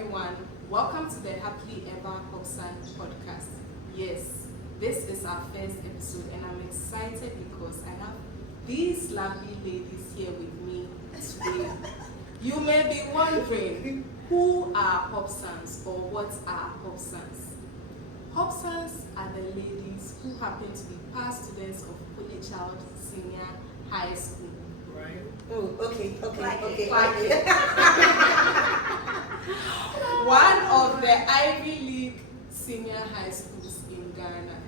everyone. Welcome to the Happily Ever Hopsans podcast. Yes, this is our first episode and I'm excited because I have these lovely ladies here with me today. You may be wondering, who are Hopsans or what are Hopsans? Hopsans are the ladies who happen to be past students of Holy Child Senior High School. Right. Oh, okay. One of the Ivy League senior high schools in Ghana.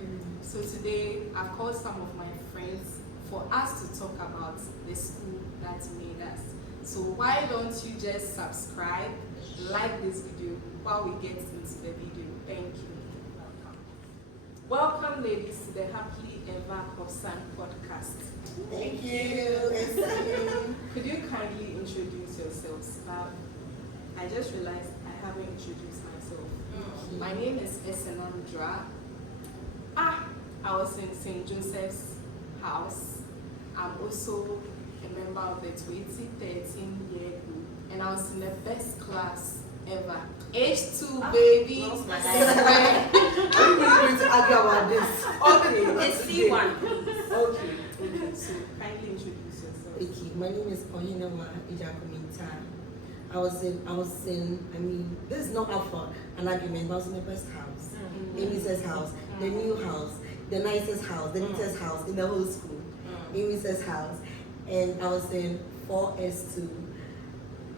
So today I've called some of my friends for us to talk about the school that made us. So why don't you just subscribe, like this video while we get into the video. Thank you. Welcome ladies to the Happily Ever Hopsans podcast. Thank you. Could you kindly introduce yourselves? I just realized I haven't introduced myself. My name is Ohenewaa. I was in St. Joseph's house. I'm also a member of the 2013 year group, and I was in the best class ever. H2 baby. I'm going to argue about this. Okay. It's C1. Okay. So kindly introduce yourself. Okay, my name is Ohenewaa Agyarko-Mintah. This is not up for an argument, but I was in the best house. Amy's house, the new house, the nicest house, the neatest house in the whole school. Amy's house. And I was in 4S2.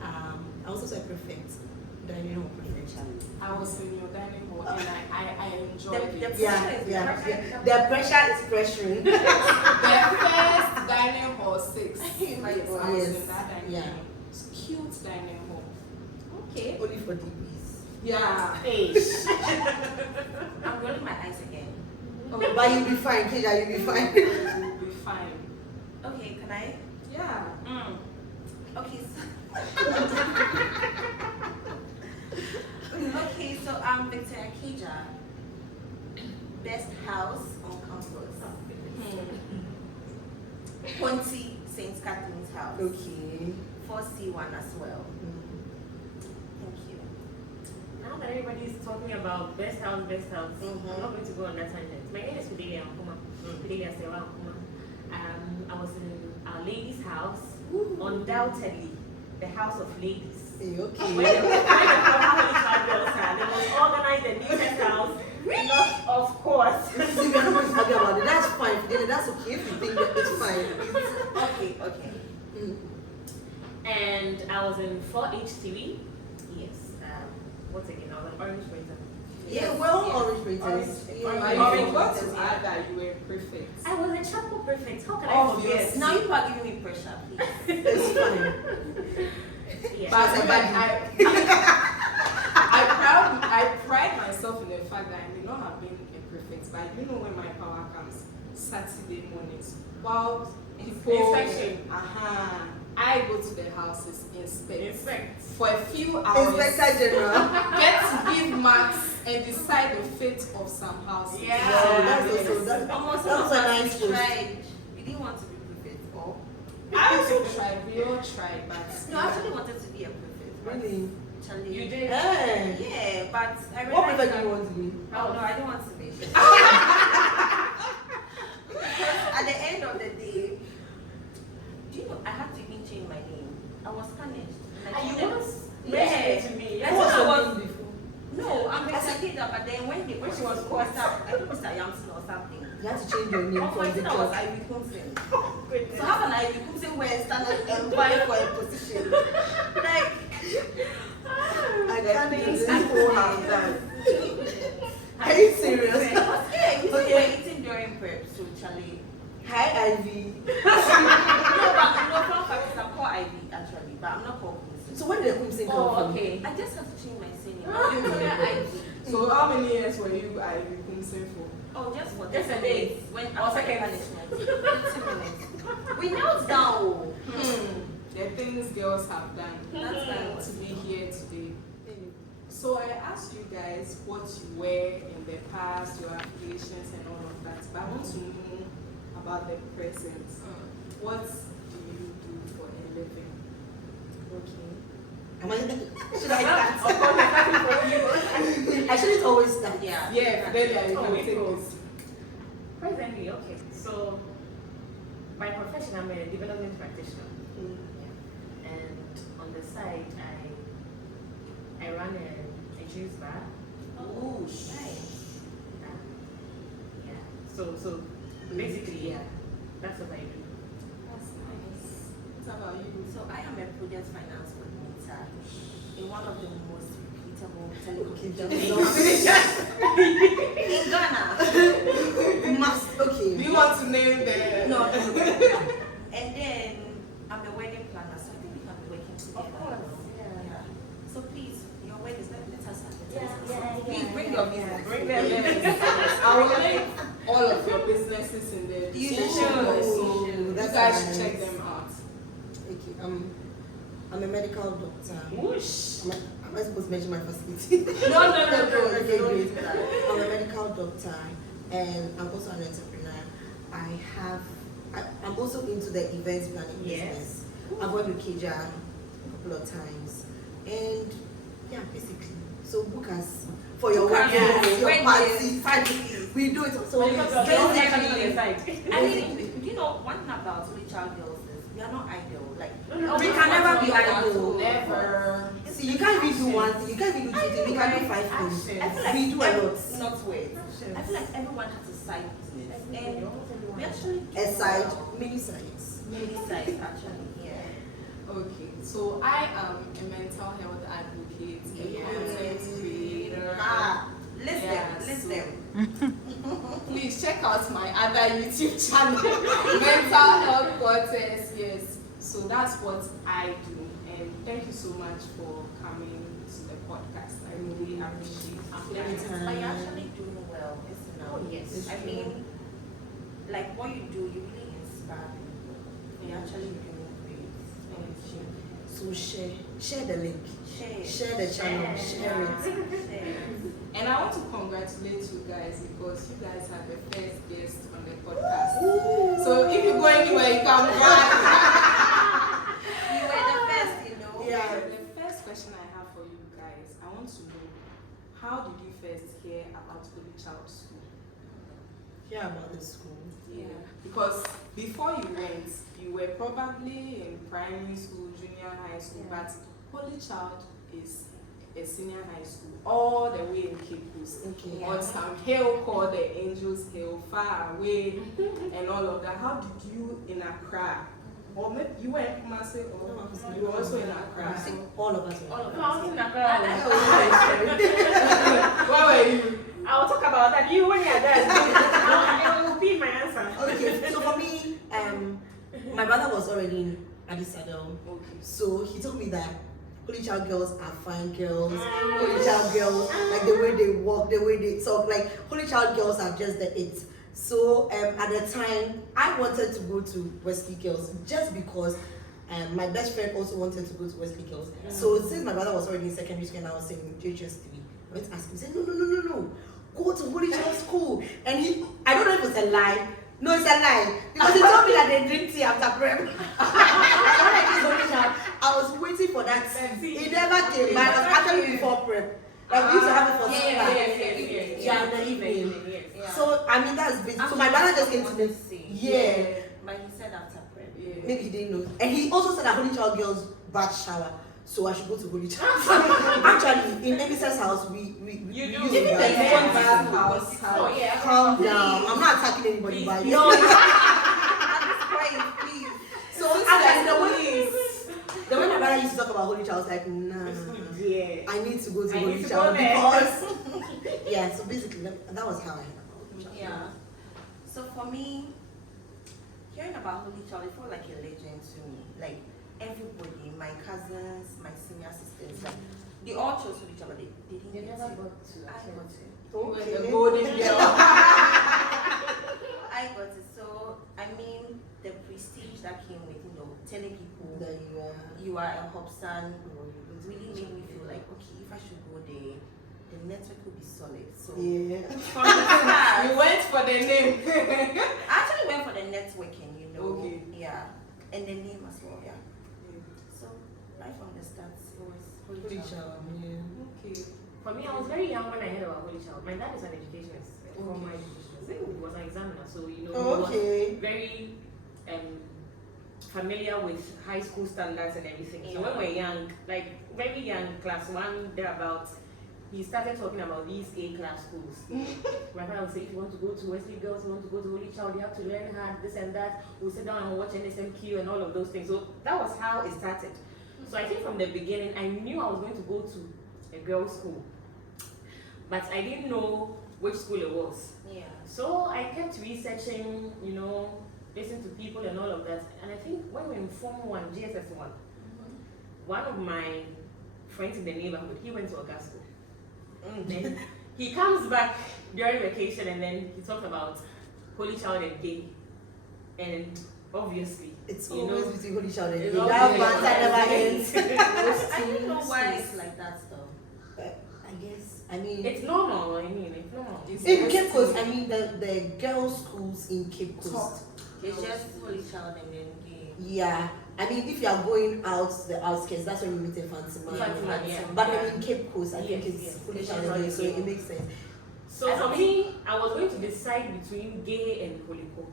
I was also a prefect, dining hall prefect. I was in your dining hall and I enjoyed it. The pressure is pressuring. The first dining hall 6. Yes, I was in that dining hall. It's cute dining hall. Okay. Only for DBs. Yeah. I'm rolling my eyes again. Okay, but you'll be fine, Kajah, you'll be fine. You'll be fine. Okay, can I? Yeah. Okay, so I'm Victoria Kajah. Best house on campus. Ponty St. Catherine's house. Okay. 4C1 as well. Thank you. Now that everybody is talking about best house, I'm not going to go on that tangent. My name is Fidelia Nkuma. Fidelia Sewa Nkuma. I was in Our Lady's house, undoubtedly the house of ladies. Okay. Where the proper girls are. They must organize the neatest house. Not, of course. See, we're not going to argue about it. That's fine. That's okay if you think that it's fine. Okay. And I was in 4H3. Yes. Once again, I was an orange waiter. Yeah, well, orange waiters. I forgot to add that you were prefect. I was a chapel prefect. How can I Oh, forget? yes. Now you are giving me pressure, please. It's fine. Yeah. But I pride myself in the fact that I may not have been a prefect, but you know when my power comes Saturday mornings, while people Inspection. I go to the houses, inspect for a few hours, Inspector General. get to give marks and decide the fate of some houses. Yeah. That's Almost a nice post. tried. You didn't want to be prefect, or? I also tried, we all tried, but No, I actually wanted to be a prefect. but Really? Charlie. You did? Hey. Yeah, but I realized What prefect do that- you want to be? Oh no, I didn't want to be. At the end of the day, do you know I had to even change my name? I was punished. And you changed it. once Yeah. mentioned it to me. That's What what I was was. your name before? No, I'm Kajah, but then when she was called out, I think Mr. Yamson or something. You have to change your name Of from course, the I was job. Ivy Kumsen. Goodness. So how can Ivy Kumsen wear standard and vie for a position? Like, I the can't do things this. people have done. Are you serious? yeah, you said you were eating during prep, so Charlie. Hi, Ivy. No, but from fact, I'm called Ivy actually, but I'm not called Kumsen. So where did the Kumsen come Oh, from? okay. I just have to change my surname. I'm Victoria Ivy. So how many years were you Ivy Kumsen for? Oh, just for Just a 10 day. minutes. When Or after the seconds. punishment. 15 minutes. We knelt down. The things girls have done That's right. to be here today. So I asked you guys what you were in the past, your affiliations and all of that, but I want to know about the present. What do you do for a living? Okay. Should I start? Of course, I shouldn't always start. Yeah. Yeah, then you Oh, can wait, take cool. this. Presently, okay. So, by profession, I'm a development practitioner. Mm. And on the side, I run a juice bar. Oh, nice. Yeah. So basically, yeah, that's what I do. That's nice. What about you? So I am a project finance coordinator in one of the most reputable Okay, telecommunications just in Ghana. must. Okay. Do you want to name the? No. And then I'm a wedding planner, so I think we can be working together. Of course, Yeah. So please, your wedding, let us advertise. Yeah, Please bring your business. Bring them. Yes. I will link all of your businesses in the You description, should. so You you should. guys That's should check nice. them out. Okay. I'm a medical doctor. Whoosh. Am I supposed to mention my facility? No. Okay, Don't great. do that. I'm a medical doctor and I'm also an entrepreneur. I'm also into the events planning business. I've worked with Kajah a couple of times. And yeah, basically. So book us for your weddings, your parties. We do it. So So you got basically- your coming on your side. I mean, you know, one thing about Holy Child girls is we are not idle. Like, We can never be idle. Never. See, you can't even do one thing, you can't even do two things, we can do 5 things. I feel like We do a lot. Not wait. I feel like everyone has a side business, and we actually do A side, mini sides. many sides actually. Yeah. Okay, so I am a mental health advocate, a content creator. List Yeah, them. List so- them. Please check out my other YouTube channel, Mental Health Quarters. Yes, so that's what I do, and thank you so much for coming to the podcast. I really appreciate it. Anytime. But you're actually doing well, isn't it? Oh, yes. I mean, like what you do, you really inspire people. You're actually doing great. So share the link, Share. share the channel, share it. Share. And I want to congratulate you guys because you guys are the first guest on the podcast. So if you go anywhere, you come back. You were the first, you know. Yeah. The first question I have for you guys, I want to know, how did you first hear about Holy Child School? Hear about the school. Yeah. Because before you went, you were probably in primary school, junior high school, but Holy Child is a senior high school, all the way in Cape Coast. Okay. On some hill called the Angels Hill, far away, and all of that. How did you in Accra? Or maybe you were in Kumasi, or you were also in Accra. So All of us. all of No, I was us. in Accra. Where were you? I will talk about that. You when you are there, it will be my answer. Okay, so for me, my brother was already in Addis Ababa. Okay. So he told me that Holy Child girls are fine girls. Holy Child girls, like the way they walk, the way they talk, like Holy Child girls are just the it. So at the time, I wanted to go to Wesley Girls just because my best friend also wanted to go to Wesley Girls. So since my brother was already in secondary school and I was in JHS3, I went to ask him, he said, no, go to Holy Child school. And I don't know if it's a lie. No, it's a lie. Because he told me that they drink tea after prep. And when I did Holy Child, I was waiting for that tea. It never came, but it was actually before prep. Like we used to have it for supper. Yeah, in the evening. So I mean that's basic. So my brother just came to me. Yeah. But he said after prep. Yeah. Maybe he didn't know. And he also said that Holy Child girls bath shower. So I should go to Holy Child. Actually, in Emissa's house, we You do. use Even it the as event bath house. Oh yeah. Calm down. I'm not attacking anybody by Please. no. Please. So actually, the way my brother used to talk about Holy Child, I was like, nah. Yeah. I need to go to I Holy need to Child go there. because yeah. So basically, that was how I heard about Holy Child. Yeah. So for me, hearing about Holy Child, it felt like a legend to me. Like everybody, my cousins, my senior sisters, like they all chose Holy Child, but they didn't You get never it. got to. I got it. You were the golden girl. I got it. So I mean, the prestige that came with telling people That you are a Hopsan really made me feel like, okay, if I should go there, the network will be solid. So yeah. from the start, You went for the name. I actually went for the networking, Okay. Yeah. And the name as well, yeah. So right from the start, it was Holy Child. Yeah. Okay. For For me, I was very young when I heard about Holy Child. My dad is an educationist, former educationist. He was an examiner, so he was very familiar with high school standards and everything. So when we were young, like very young, class 1, thereabouts, he started talking about these A-class schools. My father would say, if you want to go to Wesley Girls, you want to go to Holy Child, you have to learn hard, this and that. We'll sit down and watch NSMQ and all of those things. So that was how it started. So I think from the beginning, I knew I was going to go to a girls' school. But I didn't know which school it was. Yeah. So I kept researching, listening to people and all of that. And I think when we were in Form 1, GSS 1, one of my friends in the neighborhood, he went to a girls' school. Then he comes back during vacation and then he talks about Holy Child and gay. And obviously, it's always between Holy Child and gay. It's That always matter never ends. I don't know why it's like that though. I mean, it's normal. It's normal. In Cape Coast, the girls' schools in Cape Coast. It's just Holy Child and then gay. Yeah. I mean, if you are going out the outskirts, that's when you meet a fancy man. Yeah. But in Cape Coast, I think it's Holy Child and gay, so it makes sense. So for me, I was going to decide between gay and Holy Child.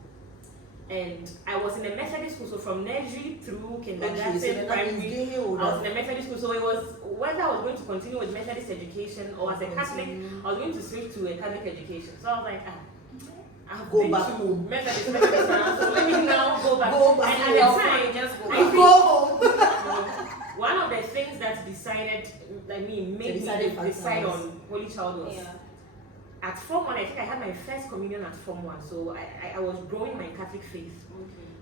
And I was in a Methodist school, so from nursery through kindergarten, primary, I was in a Methodist school. So it was whether I was going to continue with Methodist education or as a Catholic, I was going to switch to a Catholic education. So I was like, I've go been back to home. Methodist now, so let me now go back. Go back. And at the time, just go I back. think, Go home. one of the things that made me decide on Holy Child was at Form 1, I think I had my first communion at Form 1, so I was growing my Catholic faith.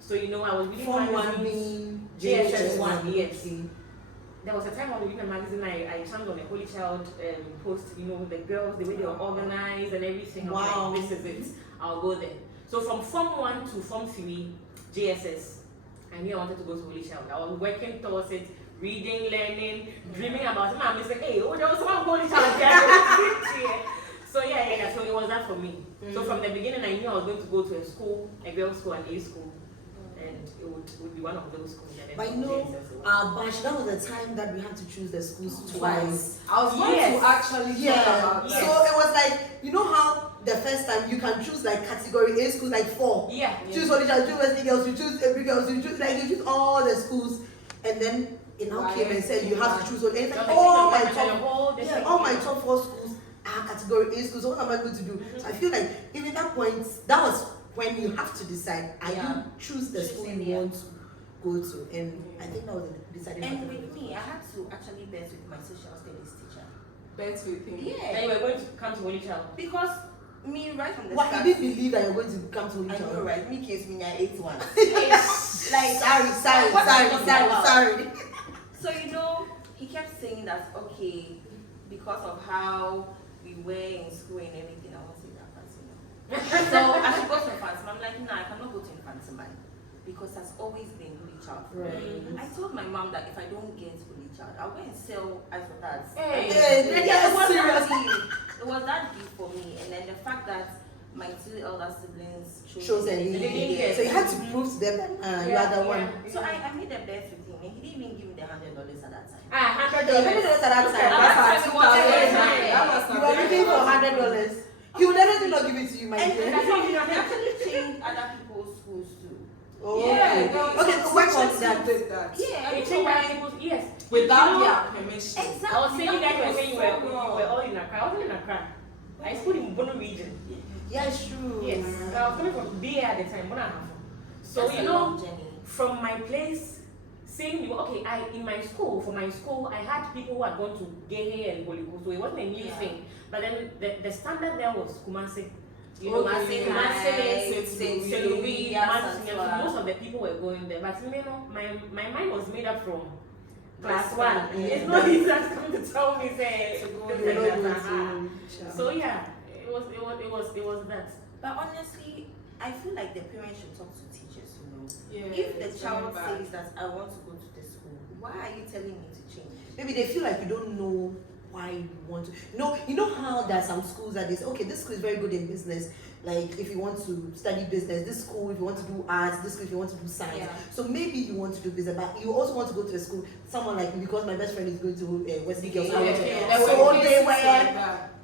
So I was reading Form 1 magazines. being JSS 1, yes. Okay. There was a time I was reading a magazine, I found on a Holy Child post, the girls, the way they were organized and everything. I was like, this is it, I'll go there. So from Form 1 to Form 3, JSS, I knew I wanted to go to Holy Child. I was working towards it, reading, learning, dreaming about it. I'm saying, hey, there was someone Holy Child here. So so it was that for me. So from the beginning, I knew I was going to go to a school, a girls' school, and a school, and it would be one of those schools. But Bash, that was the time that we had to choose the schools twice. I was going to actually talk about So it was like, how the first time you can choose like category A schools, like 4. Yeah. Choose Holy Child, choose Wesley Girls, you choose every girls, you choose all the schools, and then it now came and said you have to choose one. And it's like all my top 4 schools are category A schools. So what am I going to do? So I feel like even that point, that was when you have to decide. Are you choose the school you want to go to? And I think that was the deciding factor. And with me, I had to actually bet with my social studies teacher. Bet with him. Yeah. And you were going to come to Holy Child. Because me right from the Why start. you didn't believe that you're going to come to Holy I Child? know, right? Me case me I 81. Like sorry. So he kept saying that because of how we were in school and everything, I won't say that fancy. So I should go to fancy. I'm like, no, I cannot go to fancy man because that's always been Holy Child. Right. I told my mom that if I don't get Holy Child, I'll go and sell iPhones. It was that deep for me, and then the fact that my 2 elder siblings chose a lead. So you had to prove to them that you are the one. So I made a bet with him, and he didn't even give me the $100 at that time. $100 at that time. You were looking for $100. He would definitely not give it to you, my And dear. he actually changed other people's schools too. Oh, Yeah, okay, so work on did that. that. Yeah, I It don't know changed why. people's yes. Without their permission. Exactly. I was saying you guys were saying you That were was so all in Accra. I wasn't in Accra. I schooled in Bono region. Yeah, it's true. Yes. So I was coming from BA at the time, Bono Ahafo. So That's a long journey. from my place, saying in my school, I had people who had gone to Gehe and Boliko, so it wasn't a new thing. But then the standard there was Kumasi. Kumasi, St. Louis, most of the people were going there. But my mind was made up from class 1. It's not easy to come to tell me say so it was that. But honestly, I feel like the parents should talk to teachers, Yeah, If the it's child very bad. says that I want to go to the school, why are you telling me to change? Maybe they feel like you don't know why you want to. You know how there are some schools that is okay. This school is very good in business. Like if you want to study business, this school if you want to do arts, this school if you want to do science. Yeah. So maybe you want to do business, but you also want to go to a school. Someone like me, because my best friend is going to Wesley Girls College. So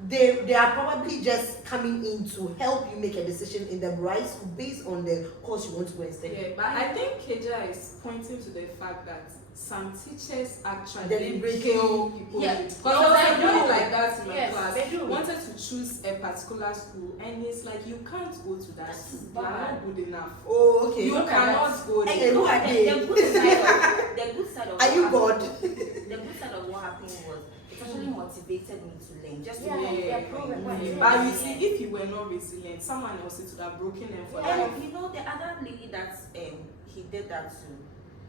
they are probably just coming in to help you make a decision in the right school based on the course you want to go and study. Yeah, but I think Kajah is pointing to the fact that some teachers actually Deliberately kill people. Yeah. Because No, I they do do. like that in my Yes, class. they do. Wanted to choose a particular school, and it's like you can't go to that school. You are not good enough. Oh, okay. You cannot go Hey, there. who are they? The good side of Are you what God? happened- The good side of what happened was it actually motivated me to learn. Just to Yeah, learn. yeah, proven point. Yeah. But you see, if you were not resilient, someone else would have broken them for life. And you know the other lady that he did that to,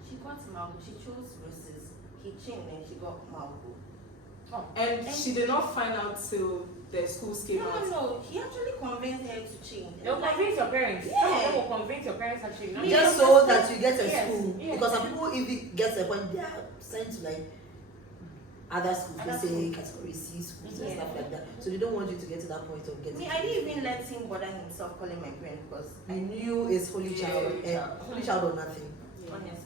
she got Malco. She chose versus he changed and she got Malco. And she did not find out till the schools came out. No. He actually convinced her to change. They'll convince your parents. Yeah. Some of them will convince your parents actually. Not Just so that you get a Yes, school. yes. Because some people, if it gets a point, they are sent to like other schools, Other let's say schools. category C schools and Yeah. stuff like that. So they don't want you to get to that point of getting. Me, I didn't even let him bother himself calling my parents because I knew it's Holy Child, Yeah. Holy Child or nothing. Yeah. honestly.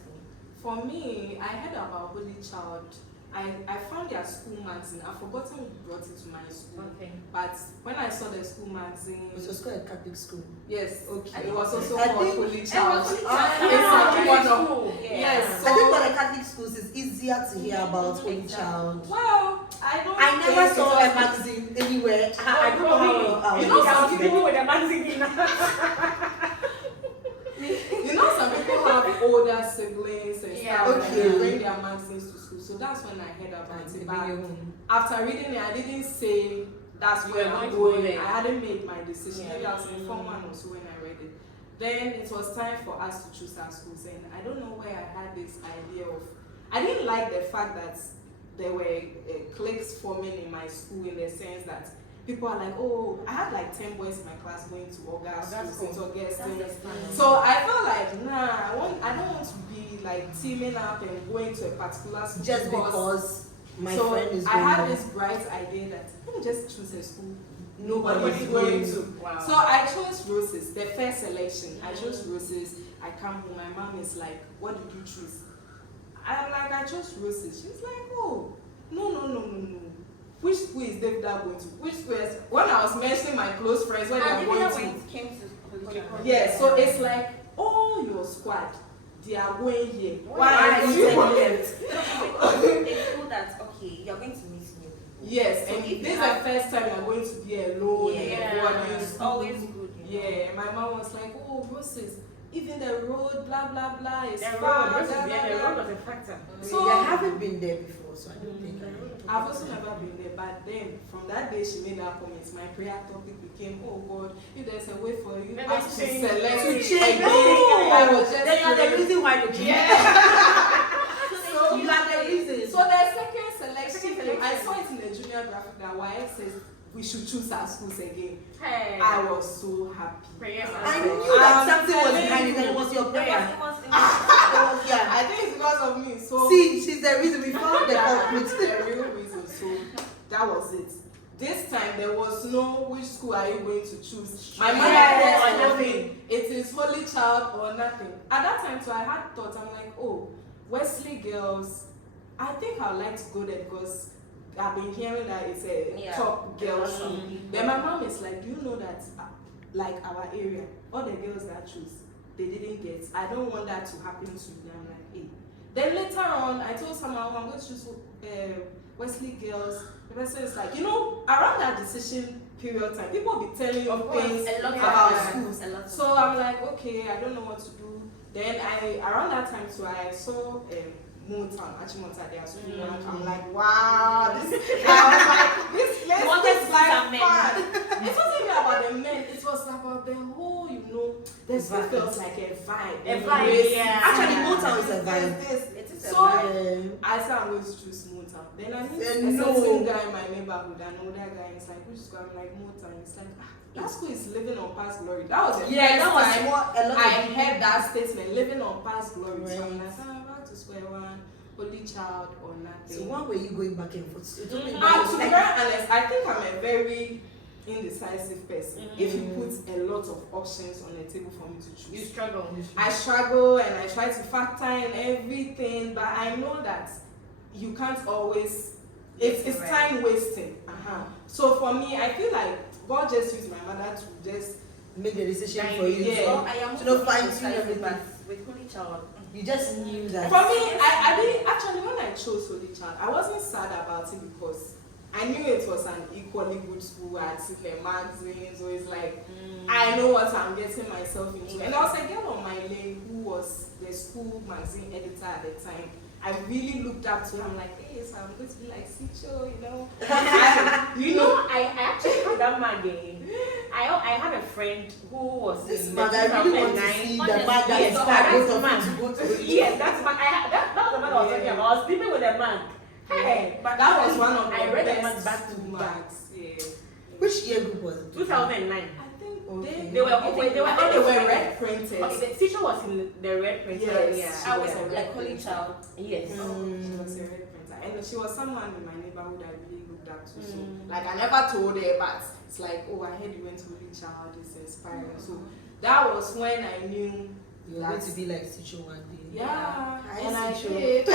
For me, I heard about Holy Child. I found their school magazine. I've forgotten who brought it to my school. Okay. But when I saw the school magazine, It was called a Catholic school. yes, Okay. it was also I called think- Holy Child. Holy Ah, Child. It's like Catholic one of school. yes. I think So, for the Catholic schools, it's easier to hear about Holy Exactly. Child. well, I don't. I never think saw it a was- magazine anywhere. I don't know how. You know, some people with a magazine. You know, some people have older siblings and Yeah. stuff, and they Okay. bring their magazines to school. So that's when I heard about it. Bring But it home. after reading it, I didn't say that's You where were I'm going to go going. there. I hadn't made my decision. Yeah. Maybe I was in Form 1 or so when I read it. Then it was time for us to choose our schools, and I don't know where I had this idea of. I didn't like the fact that there were cliques forming in my school in the sense that people are like, oh, I had like 10 boys in my class going to August, that's St. cool. Augustine. That's fun. So I felt like, nah, I don't want to be like teaming up and going to a particular school Just because my so friend is I going had there. this bright idea that let me just choose a school Nobody nobody's is going going. to. Wow. So I chose Roses, the first selection. I chose Roses. I come home, my mom is like, what did you choose? I'm like, I chose Roses. She's like, oh, no. Which school is David going to? Which school is, when I was mentioning my close friends, when they And are even going when to. it came to Holy Child. Yeah, so it's like all your squad, they are going here. Why are are you you going? They feel that okay, you're going to meet new people. Yes, So and if this you is the have- first time you're going to be alone. Yeah. in a boarding It's school. always good. You know? Yeah, my mom was like, oh, Roses, even the road, blah, blah, blah, is The far. road, blah, blah, the road blah. was a factor. So- I haven't been there before, so I don't think I. I've also never been there, but then from that day she made that comment, my prayer topic became, oh God, if there's a way for you Let us us to change. select To it change. again, No. I was just Then you are the praying. reason why they So you are the reason. So the second selection, Second selection. I saw it in the junior graphic that YX says we should choose our schools again. Hey. I was so happy. Prayers I answered. knew that I'm something was telling behind it, you. and it was your It prayer. was Yeah. I think it's because of me. So See, she's the reason we found the culprit. that's the real reason. So that was it. This time there was no which school are you going to choose. My mother Yeah, just or told me nothing. it is Holy Child or nothing. At that time, so I had thought, I'm like, oh, Wesley Girls. I think I'd like to go there because I've been hearing that it's a Yeah. top girls' school. Mhm. Then my mom is like, do you know that, like our area, all the girls that choose, they didn't get. I don't want that to happen to me. I'm like, hey. Then later on, I told someone I'm going to choose Wesley Girls. The person is like, you know, around that decision period time, people will be telling you Of course, things A lot of about yeah, schools. a lot of So I'm like, okay, I don't know what to do. Then around that time, so I saw Motown, Achimota, their school. I'm like, wow, this. I was like, this place You wanted is to see like some men. fun. It wasn't even about the men. It was about the whole, you know. This Vibe. felt like a vibe. A vibe, This- yeah. Actually, this, Motown is a this, vibe. this. It is a So vibe. I said I'm going to choose Motown. Then I meet Say a no. certain guy in my neighborhood, an older guy. He's like, which school? I'm like, Motown. He's like, that school is living on past glory. That was the Yeah, first that was time what a lot I of heard that statement, living on past glory. So I'm Right. like, back to square one. Holy Child or nothing. So why were you going back and forth? So don't make To be me- very honest, I think I'm a very indecisive person. If you put a lot of options on the table for me to choose, You struggle. I struggle and I try to factor in everything, but I know that you can't always. It's time wasting. So for me, I feel like God just used my mother to just make the decision for you. Yeah. Well, I am To not also find indecisive, everything. but with Holy Child. You just knew that. For me, I didn't actually, when I chose Holy Child, I wasn't sad about it because I knew it was an equally good school. I had seen the magazine, so it's like I know what I'm getting myself into. And there was a girl on my lane who was the school magazine editor at the time. I really looked up to her. I'm like, hey, so I'm going to be like Sicho, you know. I actually had that magazine. I had a friend who was This in man, I really want to see the man that Yes, inspired both of that's you to go to the Yes, that's man. That was the man I was talking about. I was sleeping with a man. Hey, But that was one of the I read the best man back to school back. mags. Yeah. Which year group was it? 2009. I think Okay. They were I think they were red printed. Okay, the teacher was in the red printer. Yes, Yeah. I was yeah. a red Like Holy printer. Child. Yes. She was a red printer, and she was someone in my neighborhood I really looked up to. So, like, I never told her, but it's like, oh, I heard you went to Holy Child. It's inspiring. So that was when I knew You're going to be like Sicho one day. yeah, Hi, and I Sicho. did.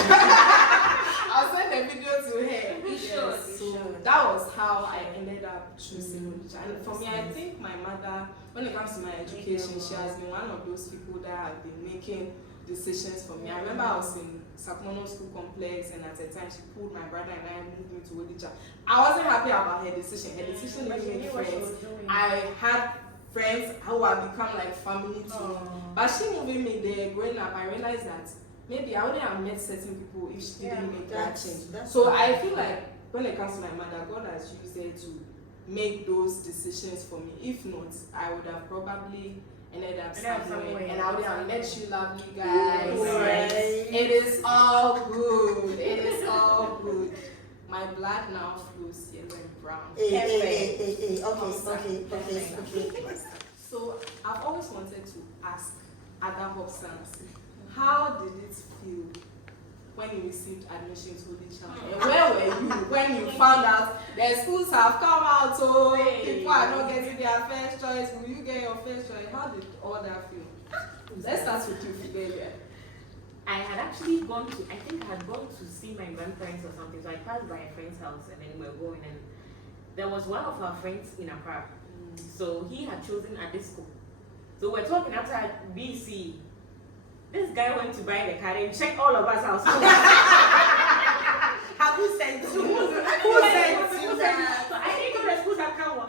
I'll send a video to her. You should, So you should. that was how I ended up choosing Holy Child. And for me, I think my mother, when it comes to my education, she has been one of those people that have been making decisions for me. I remember I was in Sakumono School Complex, and at the time she pulled my brother and I moved me to Holy Child. I wasn't happy about her decision. Her decision But didn't she make knew what she friends. was doing. I had friends who have become like family to me. But she moving me there, growing up, I realized that maybe I wouldn't have met certain people if she didn't make that change. So I feel like when it comes to my mother, God has used her to make those decisions for me. If not, I would have probably ended up somewhere, and I would have met you lovely guys. Right. It is all good. It is all good. My blood now flows yellow and brown. Okay. So I've always wanted to ask other Hopsans, how did it feel when you received admission to Holy Child? And where were you when you found out the schools have come out, so people are not getting their first choice? Will you get your first choice? How did all that feel? Let's start with you, Fidelia. I had actually gone to, I think I had gone to see my grandparents or something. So I passed by a friend's house and then we were going, and there was one of our friends in Accra. So he had chosen at this school. So we're talking after BC. This guy went to buy the car and checked all of us out. Have you sent you? Who sent you that? So I didn't know the schools have come. I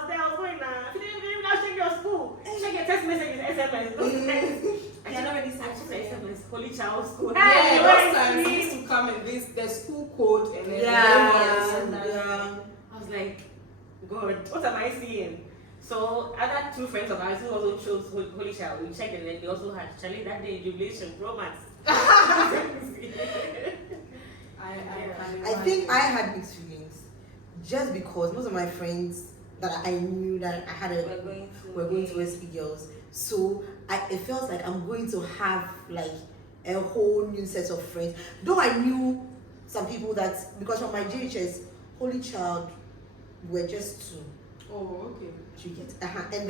was there, I was going, now check your school. Check your text messages, SMS. Those things. I You're not really checked saying SMS, Holy Child School. Yeah, Hey, those times where is used to come in the school code and then Yeah. I was like, God, what am I seeing? So other two friends of ours who also chose Holy Child, we checked, and then they also had Charlie that day jubilation romance. I think I had mixed feelings, just because most of my friends that I knew that I had were going to Wesley Girls, so it felt like I'm going to have like a whole new set of friends. Though I knew some people that, because from my JHS, Holy Child were just two. Oh, okay. You get and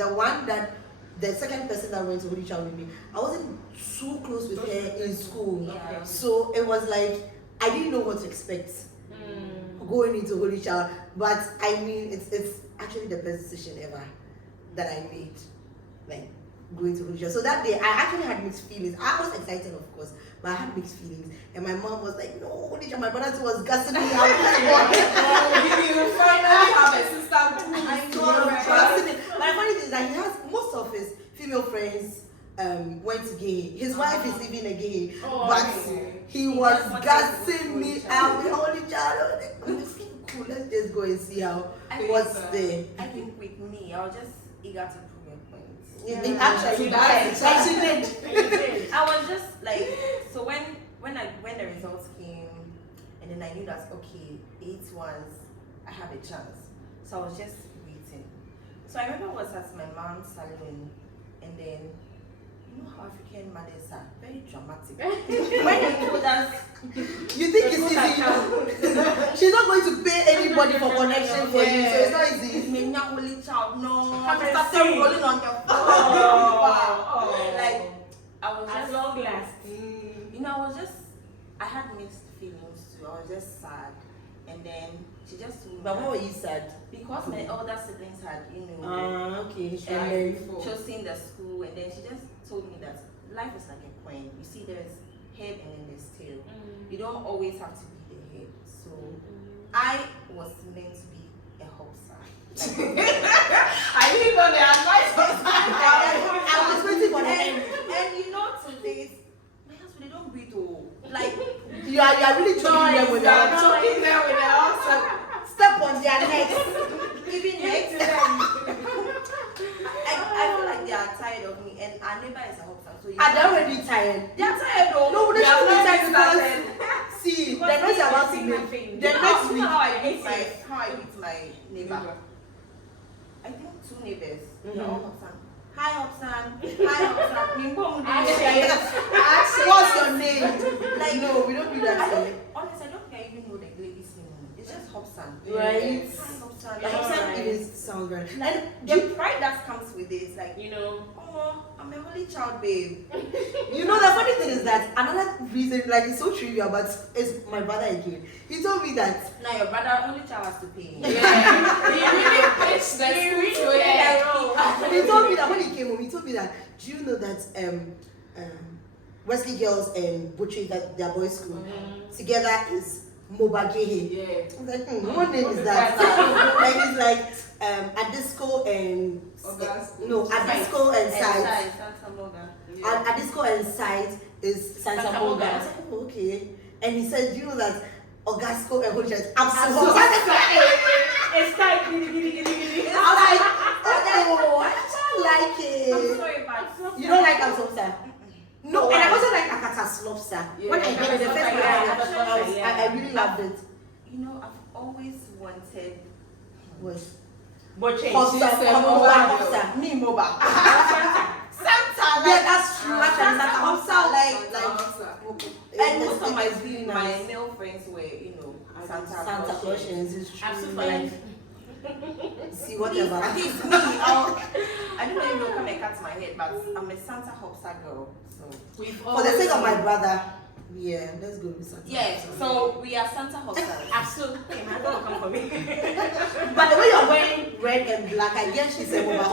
the second person that went to Holy Child with me, I wasn't too close with her in school. Yeah. So it was like I didn't know what to expect going into Holy Child. But I mean, it's actually the best decision ever that I made, like going to Holy Child. So that day I actually had mixed feelings. I was excited, of course, but I had mixed feelings. And my mom was like, no, Holy Child. My brother too was gassing me out. You finally have a sister who I is know, right. right? But the funny thing is that he has most of his female friends went to gay. His wife is even a gay, but he was just gassing wanted to me go to out with Holy Child. Cool, let's just go and see how what's there. I think with me, I was just eager to prove a point. Yeah. Actually, I was just like, so when the results came, and then I knew that okay, 8 ones, I have a chance. So I was just waiting. So I remember I was at my mom's salon, and then you know how African mothers are very dramatic. When they told us, You think it's easy? She's not going to pay anybody for connection for you, so it's not easy. it's me, not only child, no. Come I and started see. rolling on your Oh. Like, I was At just, long last. you know, I had mixed feelings too. I was just sad. And then she just told me. But that- why were you sad? Because my elder siblings had, you know, Okay. Tried And then, before. chosen the school, and then she just told me that life is like a coin. You see, there's head and then there's tail. You don't always have to be the head. So I was meant to be a Hopsan. I didn't know the advice was I was waiting for the end. And you know, today, my husband, they don't breathe. Oh, like You are really choking them with I'm that. choking them with the answer. Step on their necks. even next I feel like they are tired of me, and our neighbor is a Hopsan. So Are they already tired? they are tired though. No, they They should be have tired already because see, they're not about to make. thing. The next You week. know how I greet my neighbor. Neighbor. I think 2 neighbors. Mhm. They're all Hopsan. Hi Hopsan. Hi Hopsan. What's your name? Like No, we don't do that. honestly, I don't think I even know the lady's name. It's just Hopsan. Right. Hi Hopsan. The Like, Hopsan even sounds very. like And the pride that comes with it, it's like, You know. oh, I'm a holy child, babe. you know the funny thing is that another reason, like it's so trivial, but it's my brother again. He told me that Now your brother only child has to pay. Yeah. He really pitched the He really school to played it. that role. he told me that when he came home, he told me that do you know that Wesley Girls and Butchie, that their boys' school together is Mobagehe. Yeah. I was like, what name is that? Like it's like Adisco and Ogasco. no Adisco and Side. Santa Moga. And Adisco and Side is Santa Santa Moga. Moga. I was like, oh, okay. And he said, do you know that Ogasco and Hoja is Absolute. absolute? It's like giddy, giddy, giddy, giddy. I was like, oh, I actually like I'm it. sorry, but You don't like Absopsa? No, Oh, and I why? also like Akata Slopsa. Yeah, When I heard it the first time, yeah, I really loved it. you know, I've always wanted. Was But change. Hopsa. Me Moba. Santa, Yeah, that's true. Actually, Santa Santa Hopsa, Hopsa, like, and most of my it's really my nice. male friends were, you know, Santa Santa Claus is true. Absolutely. Like, see Please, whatever. please, me, I don't even know come and cut my head, but I'm a Santa Hopsa girl. So For the sake of my brother, yeah, let's go with Santa. yes, so we are Santa Hopsa. Absolutely. My husband will come for me. But the way you're wearing red and black, I guess she's a woman.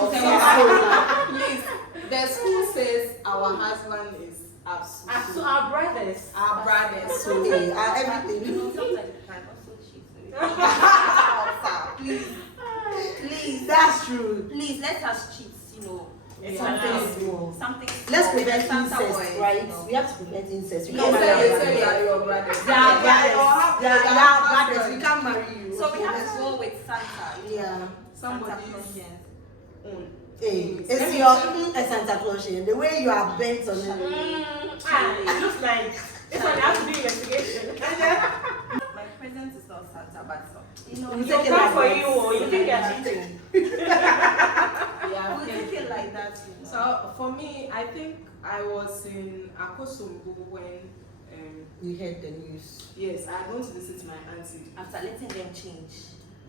Please, the school says our husband is So absolute. our brothers. Our brothers. So Okay, You everything. know, sometimes you can also cheat. Hopsa, please, That's true. please let us cheat. You know, It's Something allowed. small. something. Let's small with prevent the Santa incest, boys, right? you know. We have to prevent incest. We you can't say marry you our say they brothers. are your brothers. They are Yeah, brothers. They are brothers. We can't marry you. So we Okay, have let's- to go with Santa. You know, Yeah. Santa Somebody's Clausians. Hey, it's your a Santa Claus. The way you are bent on it. It looks like this one has to do investigation. My present is not Santa, but you know, We You'll take it come like for that. you, or you think they're cheating. Yeah, we'll take it like that. You know. So for me, I think I was in Akosombo when You heard the news. yes, I went to visit my auntie. After letting them change.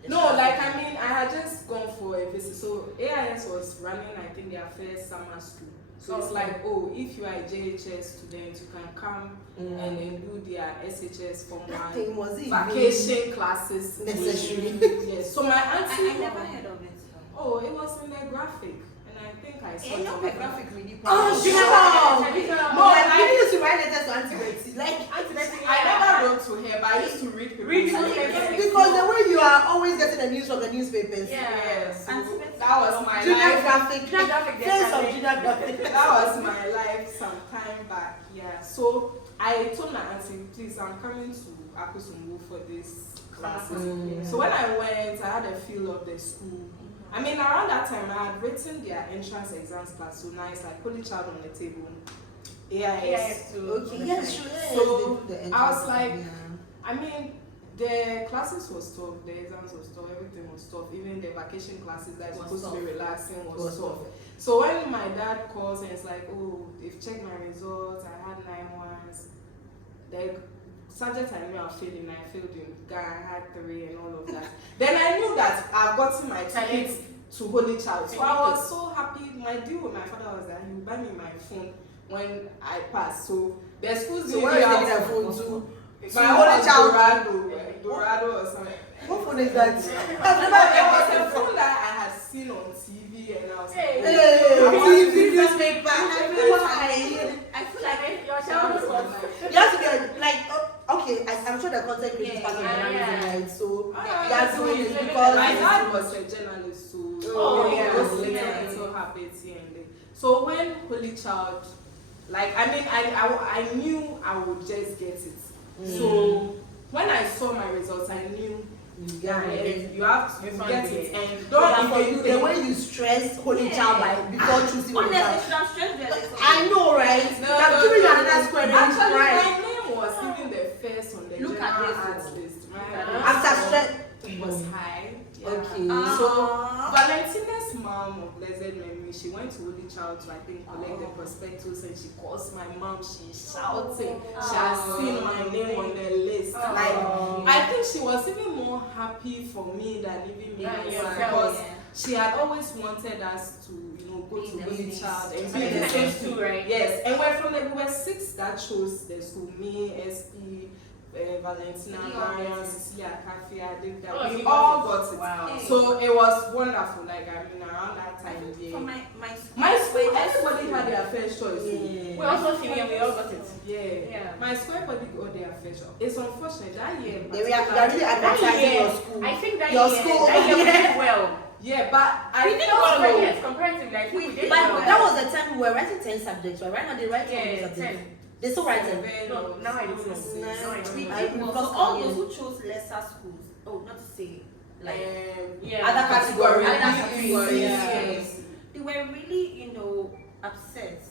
the No, strategy. like I mean, I had just gone for a visit. So AIS was running, I think, their first summer school. So it's Okay. like, oh, if you are a JHS student, you can come and then do their SHS Form That 1 thing was it vacation classes. necessary. Yes. So my auntie. I never heard of it. Oh, it was in the graphic, and I think I saw You it know on the the graphic really. Oh, Traditional. sure. No, Like, I- you used to write letters to Auntie Betty. Like, I never wrote to her, but I used to read people's Read people's letters. letters. because the way you are always getting the news from the newspapers. Yes. So Auntie Betty. that was my Junior life. graphic. Junior graphic, Face of yes, junior graphic. That was my life some time back. Yeah. So I told my auntie, please, I'm coming to Akosombo for this classes. So when I went, I had a feel of the school. I mean, around that time, I had written their entrance exams class. So now it's like holy child on the table. AIS. AIS too. Okay, yes, sure. Yes, So, they do the I was entrance, like, yeah. I mean, The classes was tough, the exams was tough, everything was tough. Even the vacation classes that was supposed to be relaxing was tough. So when my dad calls and it's like, oh, they've checked my results, I had 9-1s. The subject I knew I failed in, I failed in Ghana, I had 3 and all of that. Then I knew that I've gotten my tickets to Holy Child. So I was so happy. My deal with my father was that he would buy me my phone when I passed. So the schools So where are you taking a phone to? My Holy Child. Dorado or something. What phone is that? It was a phone that I had seen on TV and I was like, TV, newspaper, I feel like Your child was you have to be like, okay, I'm sure the content creators part of journalism, right? So that's doing it because my dad was a journalist, so he was later into habits here and there. So when Holy Child, like I knew I would just get it. So when I saw my results, I knew you have to get it. And don't even the way you stress Holy Child by before choosing Holy Child. I know, right? I'm giving you another square. Actually, Right? my name was even the first on the general arts list. After stress, It was high. Yeah. Okay. So Valentina's mom of blessed memory, she went to Holy Child to I think collect the prospectus and she calls my mom, she's shouting. She has seen my name on the list. Like I think she was even more happy for me than even me because she had always wanted us to, go to Holy Child and be in the same school, right? Yes. And we were 6 that chose the school. Me, SP, Valentina, Mariam, Cecilia, Kafia, we all got it. Wow. So it was wonderful. Like around that time, for my my school, everybody had their first choice. We also female, we all got it. Yeah. My school, everybody got their first choice. It's unfortunate that year. they are really advertising your school. I think that Your year, school. that year we did well. Yeah, but We did well, yes, comparatively. I think we did But well. that was the time we were writing 10 subjects, right? Right now they write 10 subjects. They still write them. No, now I don't know. Now I don't We know. I did well. because So all I- those who chose lesser schools, not to say like Other categories. Yes. they were really, upset.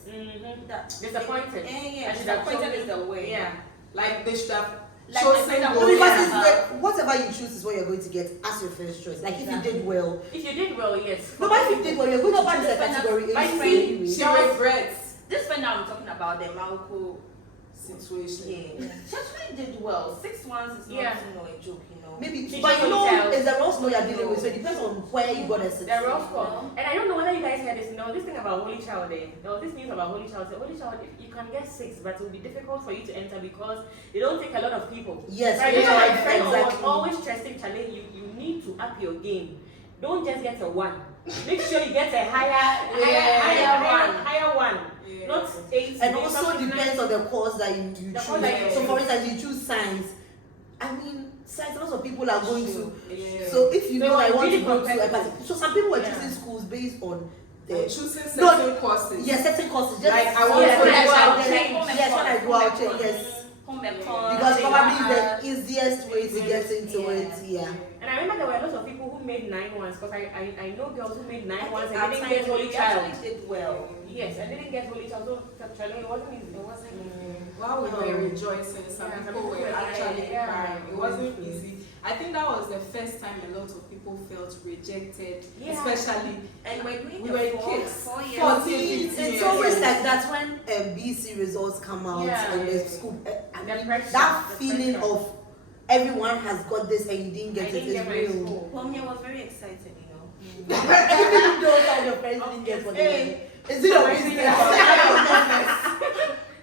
That Disappointed. Yeah, I should have disappointed chosen- is the word. Yeah. Like they should have Like chosen they said that No, those- because it's like, whatever you choose is what you're going to get as your first choice. Like if you did well. If you did well, yes. No, but if you did well, you're going to choose a category But A see, anyway. She regrets This friend I'm talking about, the Malco, situation. she actually did well. 6 months is not, a joke, Maybe, She but chose child. it's the role score you're dealing with, so it depends on where you got a six. The rough call. And I don't know whether you guys heard this. This thing about Holy Child there. There was this news about Holy Child. Holy Child, if you can get 6, but it will be difficult for you to enter because they don't take a lot of people. Yes, Right? yeah, My friend was exactly. always stressing, Charlie, you need to up your game. Don't just get a 1. Make sure you get a higher one. Yeah. Not 8. And also depends on the course that you choose. course that you So for choose. instance, you choose science. I mean, science, lots of people are going to. Yeah. So if you So know I want really to go to a competitive. particular, so some people were Yeah. choosing schools based on They're the choosing No, certain courses. yes, certain courses. Just Like, I want yes, to when I go go out out there, yes, when I go out there, yes. Because probably it's the easiest way to get into it. Yeah. And I remember there were a lot of people who made 9-1s because I know girls who made 9-1s and At didn't times get Holy we Child. actually did well. Yes, I didn't get Holy Child. So actually, it wasn't easy. It wasn't easy. While we were rejoicing, some people were actually crying. It wasn't easy. I think that was the first time a lot of people felt rejected, Yeah. especially And we're doing we the were four- kids. 4 years. 14, 15 It's always years. like that when BC results come out Yeah. and the school. I The mean, pressure, that the feeling pressure. of everyone has got this and you didn't I get it didn't is get my real. school. Well, me, I was very excited, Even though some of your friends didn't get what they wanted. Is it your business?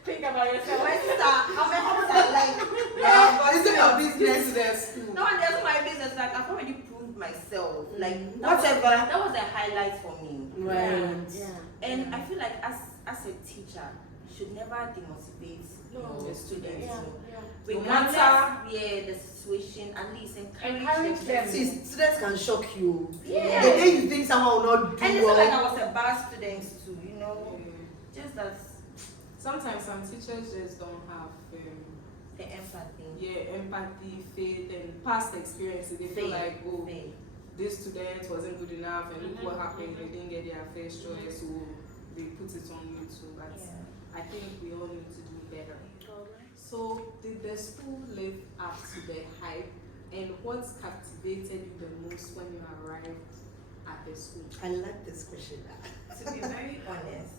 Think about yourself. I'm a Hopsans, like, is it your business? To their school. No, and that's my business. Like, I've already proved myself. Like, Whatever. That was a highlight for me. Right. Yeah. And I feel like as a teacher, you should never demotivate No. the students. Yeah. Regardless, matter- the situation, at least encourage Encourage them. See, students can shock you. Yeah. The day you think someone will not do And it's not like I well. was a bad student too, just that Sometimes some teachers just don't have the empathy. empathy, faith, and past experiences. They feel like, oh, this student wasn't good enough, and look what happened. They didn't get their first choice, so they put it on you too. But I think we all need to do better. So did the school live up to the hype? And what captivated you the most when you arrived at the school? I like this question. To be very honest,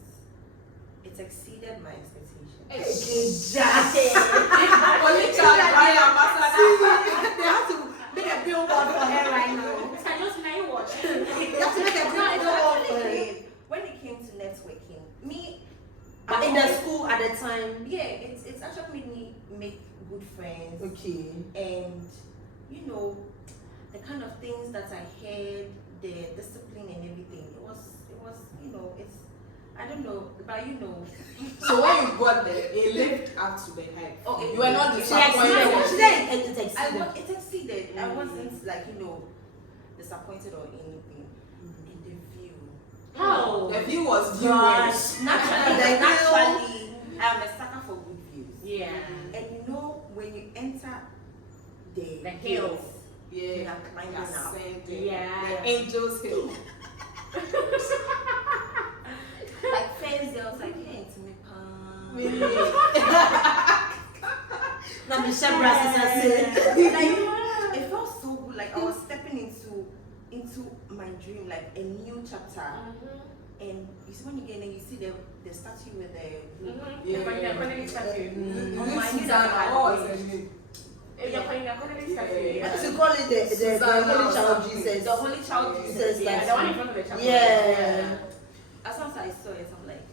it exceeded my expectations. Only child by ambassador. They have to make a billboard for her right now. I just may watch. They have to make a billboard for her. When it came to networking, me, But in the school at the time. yeah, it's actually made me make good friends. Okay. And you know, the kind of things that I heard, the discipline and everything, it was you know, it's, I don't know, but you know. So when you got there, it lived up to the hype. Oh, You were not She disappointed. exceeded. It It exceeded. exceeded. I wasn't like, you know, disappointed or anything. And the view. How? The view was viewers. Naturally, The naturally, I'm a sucker for good views. Yeah. And you know, when you enter the hills. you Yeah. are climbing up. Ascending. Yeah. The Angel's Hill. Like first day, I was like, hey, it's me, Now Michelle Brass is saying. like, it felt so good. Like I was stepping into my dream, like a new chapter. And you see when you get in, you see the statue with the Yeah. Oh my Susanna, oh, it's a name. To call it the Holy Child Jesus. the Holy Child Jesus, Jesus. Yeah, the one in front of the chapel. Yeah. As soon as I saw it, I'm like,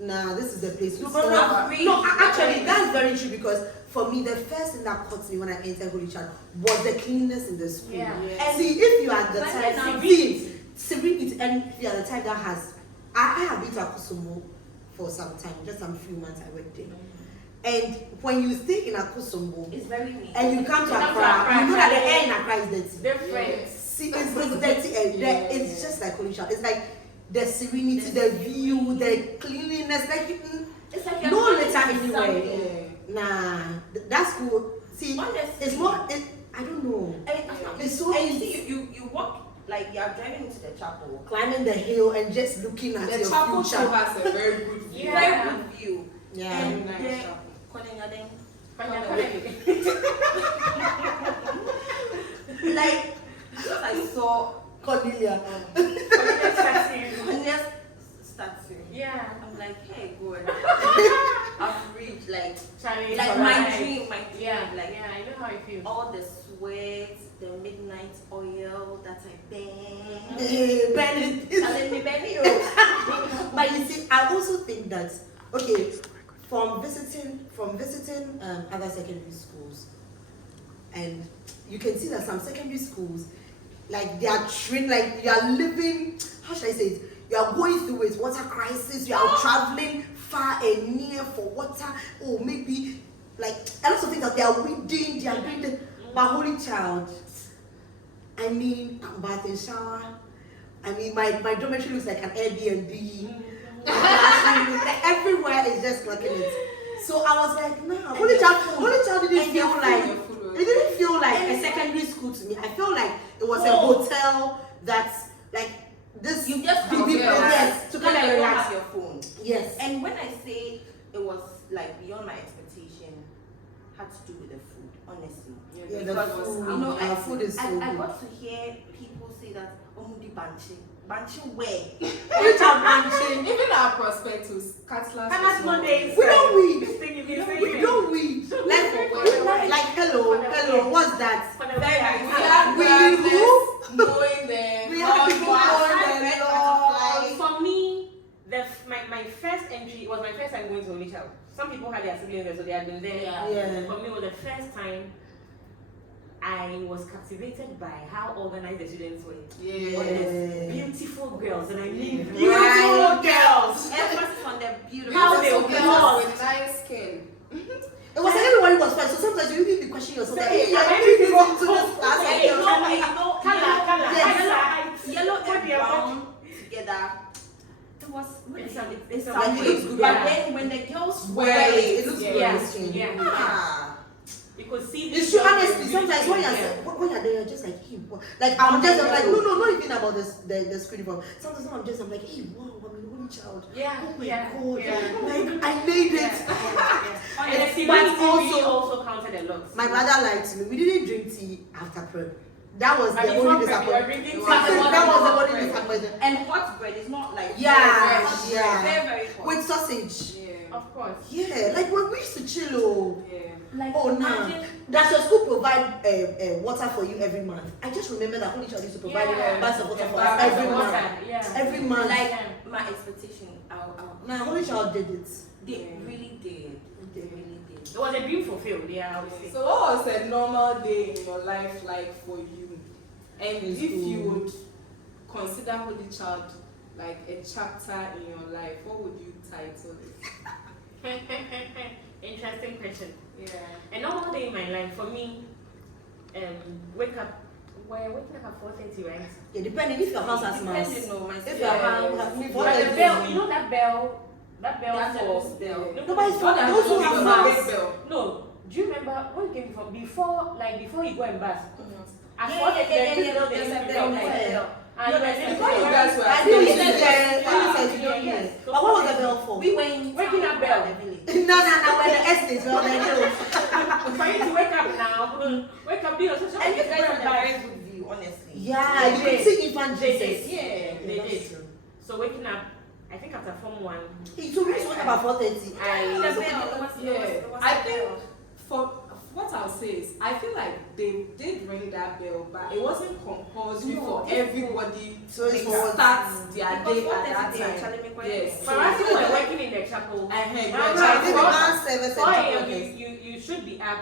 Nah, this is the place. No, So free. actually, that's very true because for me, the first thing that caught me when I entered Holy Child was the cleanliness in the school. Yeah. And see, if you are the But type, now- serenity, and if you are the type that has, I have been to Akusumo for some time, just some few months I went there. And when you stay in Akusumo it's very neat. and you come to You come to Accra, Accra, you know that the yeah. air in Accra is dirty. Different. See, it's dirty and it's just like Holy Child. It's like the serenity, The the view, the cleanliness, like It's like no you're litter going to anywhere. something. Nah, that's cool. See, Honestly. it's more. I don't know. It's so and you easy. see, you walk like you are driving into the chapel. Climbing the hill and just looking at The your chapel too future. has a very good view. Yeah. Very good view. Yeah. Very And nice the chapel. like as I saw Cornelia. Cornelius statue. Yeah. I'm like, hey, good. I've reached like Charlie, my alright. dream, Yeah, like yeah, I know how it feels. all the sweat, the midnight oil that I burn. Bennett. And then me burn it. But you see, I also think that okay, from visiting other secondary schools, and you can see that some secondary schools, like they are trained, like you are living. How should I say it? You are going through it, water crisis. You are traveling far and near for water, or maybe like a lot of things that they are reading. They are doing the but Holy Child. I mean, I'm bathing shower. I mean, my dormitory looks like an Airbnb. Like everywhere is just clocking it. So I was like, nah, Holy Child didn't feel like it didn't feel like a secondary school to me. I felt like it was a hotel that's like this. You just big people, yes, to to kind of have relax. your phone. Yes. And when I say it was like beyond my expectation, had to do with the food, honestly. Yeah, the Because, food, you know, our food is so I good. got to hear people say that Omudi Banchi where? Holy Child branching. Even our prospectus, Catlas. Catlas Mondays. We don't weed. This thing you can say. We don't weed. Like hello, what's that? For the We very have We graduates who? knowing them. We have people knowing them. For me, my first entry was my first time going to Only Child. Some people had their siblings there, so they had been there. Yeah. For me, it was the first time I was captivated by how organized the students were. Yeah. Honest, beautiful girls, and I mean Right. beautiful girls. Emphasis on the beautiful. How they Beautiful walk. girls with nice skin. It was like everybody was fine. So sometimes you even be questioning yourself. Like, Say, hey, am I I'm really into wrong? this class. Hey, and Color. Yellow What and they are brown together. It was It's really a- it's it's a- Like, it looks something. good. But Yeah. then when the girls Wear wear it, it, it looks Yeah. good on Yeah, the skin. yeah. ah, You could see It's these true, girls honestly. really Sometimes when you're yeah. when you're there, you're just like, hey, wow. Like I'm just I'm like, no, not even about this the screen form. Sometimes when I'm like, hey, wow, I mean, Holy Child. Yeah, Oh my yeah, God. yeah. Like, I made it. And the But civility also counted a lot. My brother lied to me. We didn't drink tea after prep. That was But the before only prep, you were disappointment. drinking tea. That was the only disappointment. And hot bread is not like Yeah, very, yeah. very hot. With sausage. Yeah. Of course. Yeah, like when we used to chill. Oh, Yeah. Like oh no. imagine Does your school provide water for you every month? I just remember that Holy Child used to provide Yeah. a bus of water for Yeah, us every water. month. Yeah. Every month. like Yeah. my expectation. Now Holy Child did it. They really did. They really did. It was a dream fulfilled, yeah, I would say. So what was a normal day in your life like for you? And if you would consider Holy Child like a chapter in your life, what would you title it? Interesting question. Yeah. A normal day in my life, for me, wake up, we're waking up at 4:30, right? Yeah, depending if your house has mass. Depending on my If sister. your house Yeah. has But the 4:30. bell, you know that bell That's for... the bell. No, No, but it's for What those who does have it mass. bell? No, do you remember when you came before, before you go and bath? At Yeah, 4:30, yeah, there's yeah, no there's a bell, bell, like yeah. bell. And No, you were that's saying, the bell. That's why I didn't Yeah. see the Yeah. yes. But what was the bell for? We were in Waking up bell. the village. No, we're in the estate, we're on the hill. for you to wake up now, wake up, do your social And you media, guys go had and a bath. very good view, honestly. Yeah, you could see infant They Jesus. did. Yeah. They that's did. true. So waking up, I think after Form 1, Hey, so we used to wake up at 4:30. The bell, I... it was I a think bell. for what I'll say is I feel like they did ring that bell, but it wasn't compulsory No, for everybody So it's to for start their Because day what at that they time. actually make Yes. For us who were working in the chapel, I heard Right. I think the Four- man service 4 a.m. and you should be up,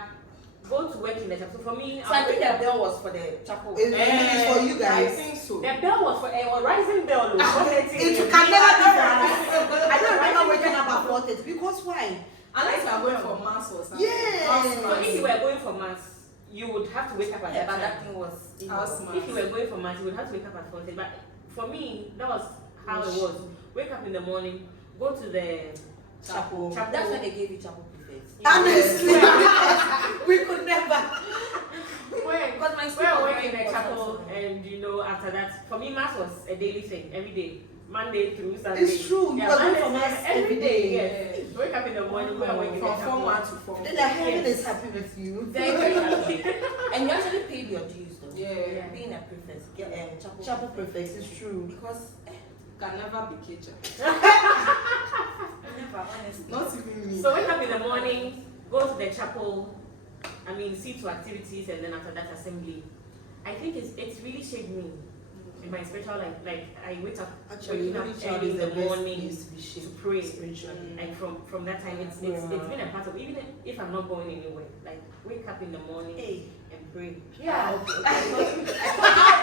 go to work in the chapel. So for me, So I think the bell was for the chapel. It's for you I guys. think so. the bell was for a rising bell. It can never be for us. I don't remember waking up at 4:30 because why? Unless you are going for mass or something. Yeah. House So mass. if you were going for mass, you would have to wake up at Yeah, that but time. that thing was House mass. If you were going for mass, you would have to wake up at 4:30. But for me, that was how it was. Wake up in the morning, go to the chapel. Chapel. That's why they gave you chapel prefect. Honestly, we could never. Because my school We're was working in very the chapel, important. and after that, for me, mass was a daily thing, every day, Monday through Sunday. It's true. You are going Monday for to mass Friday, every day. Yes. Wake up in the morning, go and work in the From chapel. Form 1 to Form 4. Then the heaven is happy with you. Very, very happy. And you actually paid your dues though. Yeah. Being a prefect, chapel. Chapel prefect is true. Because Can never be Kajah. never, honestly. Not even me. So wake up in the morning, go to the chapel, see to activities, and then after that assembly. I think it's really shaped me in my spiritual life. Like I wake up Actually, waking up Holy Child early is in the the best morning place to be to shaped pray. spiritually. And from that time, it's been a part of, even if I'm not going anywhere, like wake up in the morning Hey. and pray. Yeah.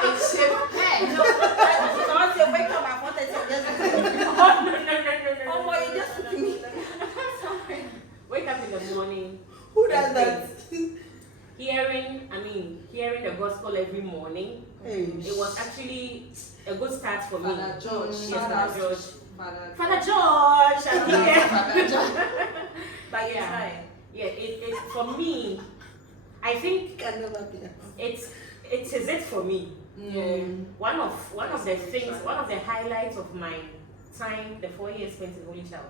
It's shaped me. No, so once you wake up at 4:30, just oh boy, you just took me. Sorry. Wake up in the morning, Who does that? hearing the gospel every morning. Hey. It was actually a good start for me. Father George. Yes, Shout Father out George. Father Father George, I'm here. Father George. But you Yeah. try. Yeah, it for me, I think Can never be. it is it for me. Yeah. One of the things, one of the highlights of my time, the 4 years spent in Holy Child,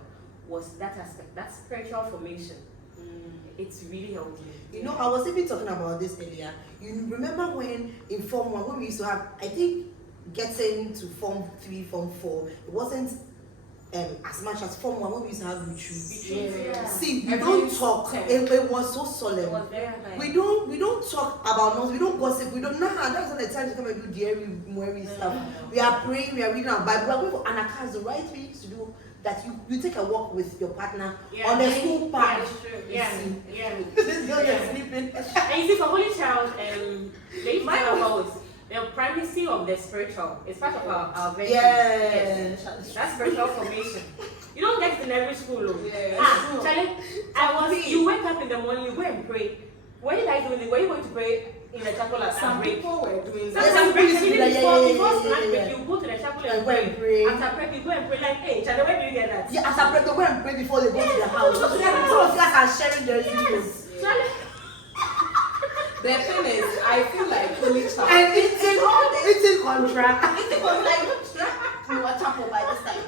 was that aspect, that spiritual formation. It's really helped me. You know, I was even talking about this earlier. You remember when in Form 1, when we used to have, I think, getting to Form 3, Form 4, it wasn't as much as Form 1 when we used to have retreats. Yeah. See, we Every don't talk. 10. It was so It solemn. was very nice. We don't talk about nothing. We don't gossip. We don't. Nah, that's not the time to come and do dairy, murray stuff. We are praying. We are reading our Bible. We are going for anaka's. The right way used to do that. You take a walk with your partner on the school park. Yeah, it's true. Yeah, yeah. This girl Yeah. is sleeping. And you see, for Holy Child, they used to talk about the primacy of the spiritual. It's part of our virtue. Yeah. That's spiritual formation. You don't get it in every school. Yeah. Charlie, you wake up in the morning, you go and pray. What are you guys doing? Were you going to pray in the chapel at Some break? people were doing Yeah, that. some Sometimes people break, do that, even yeah, before yeah, snack yeah, break, yeah. you go to the chapel And and go and pray. pray. After prep, you go and pray like, hey, Charlie, where do you get that? Yeah, as I pray, they go and pray before they go to the house. So some of you guys are sharing their videos. Yes, Charlie. The thing is, I feel like Holy Child. And it's in contract. It was like you were chapel by this time.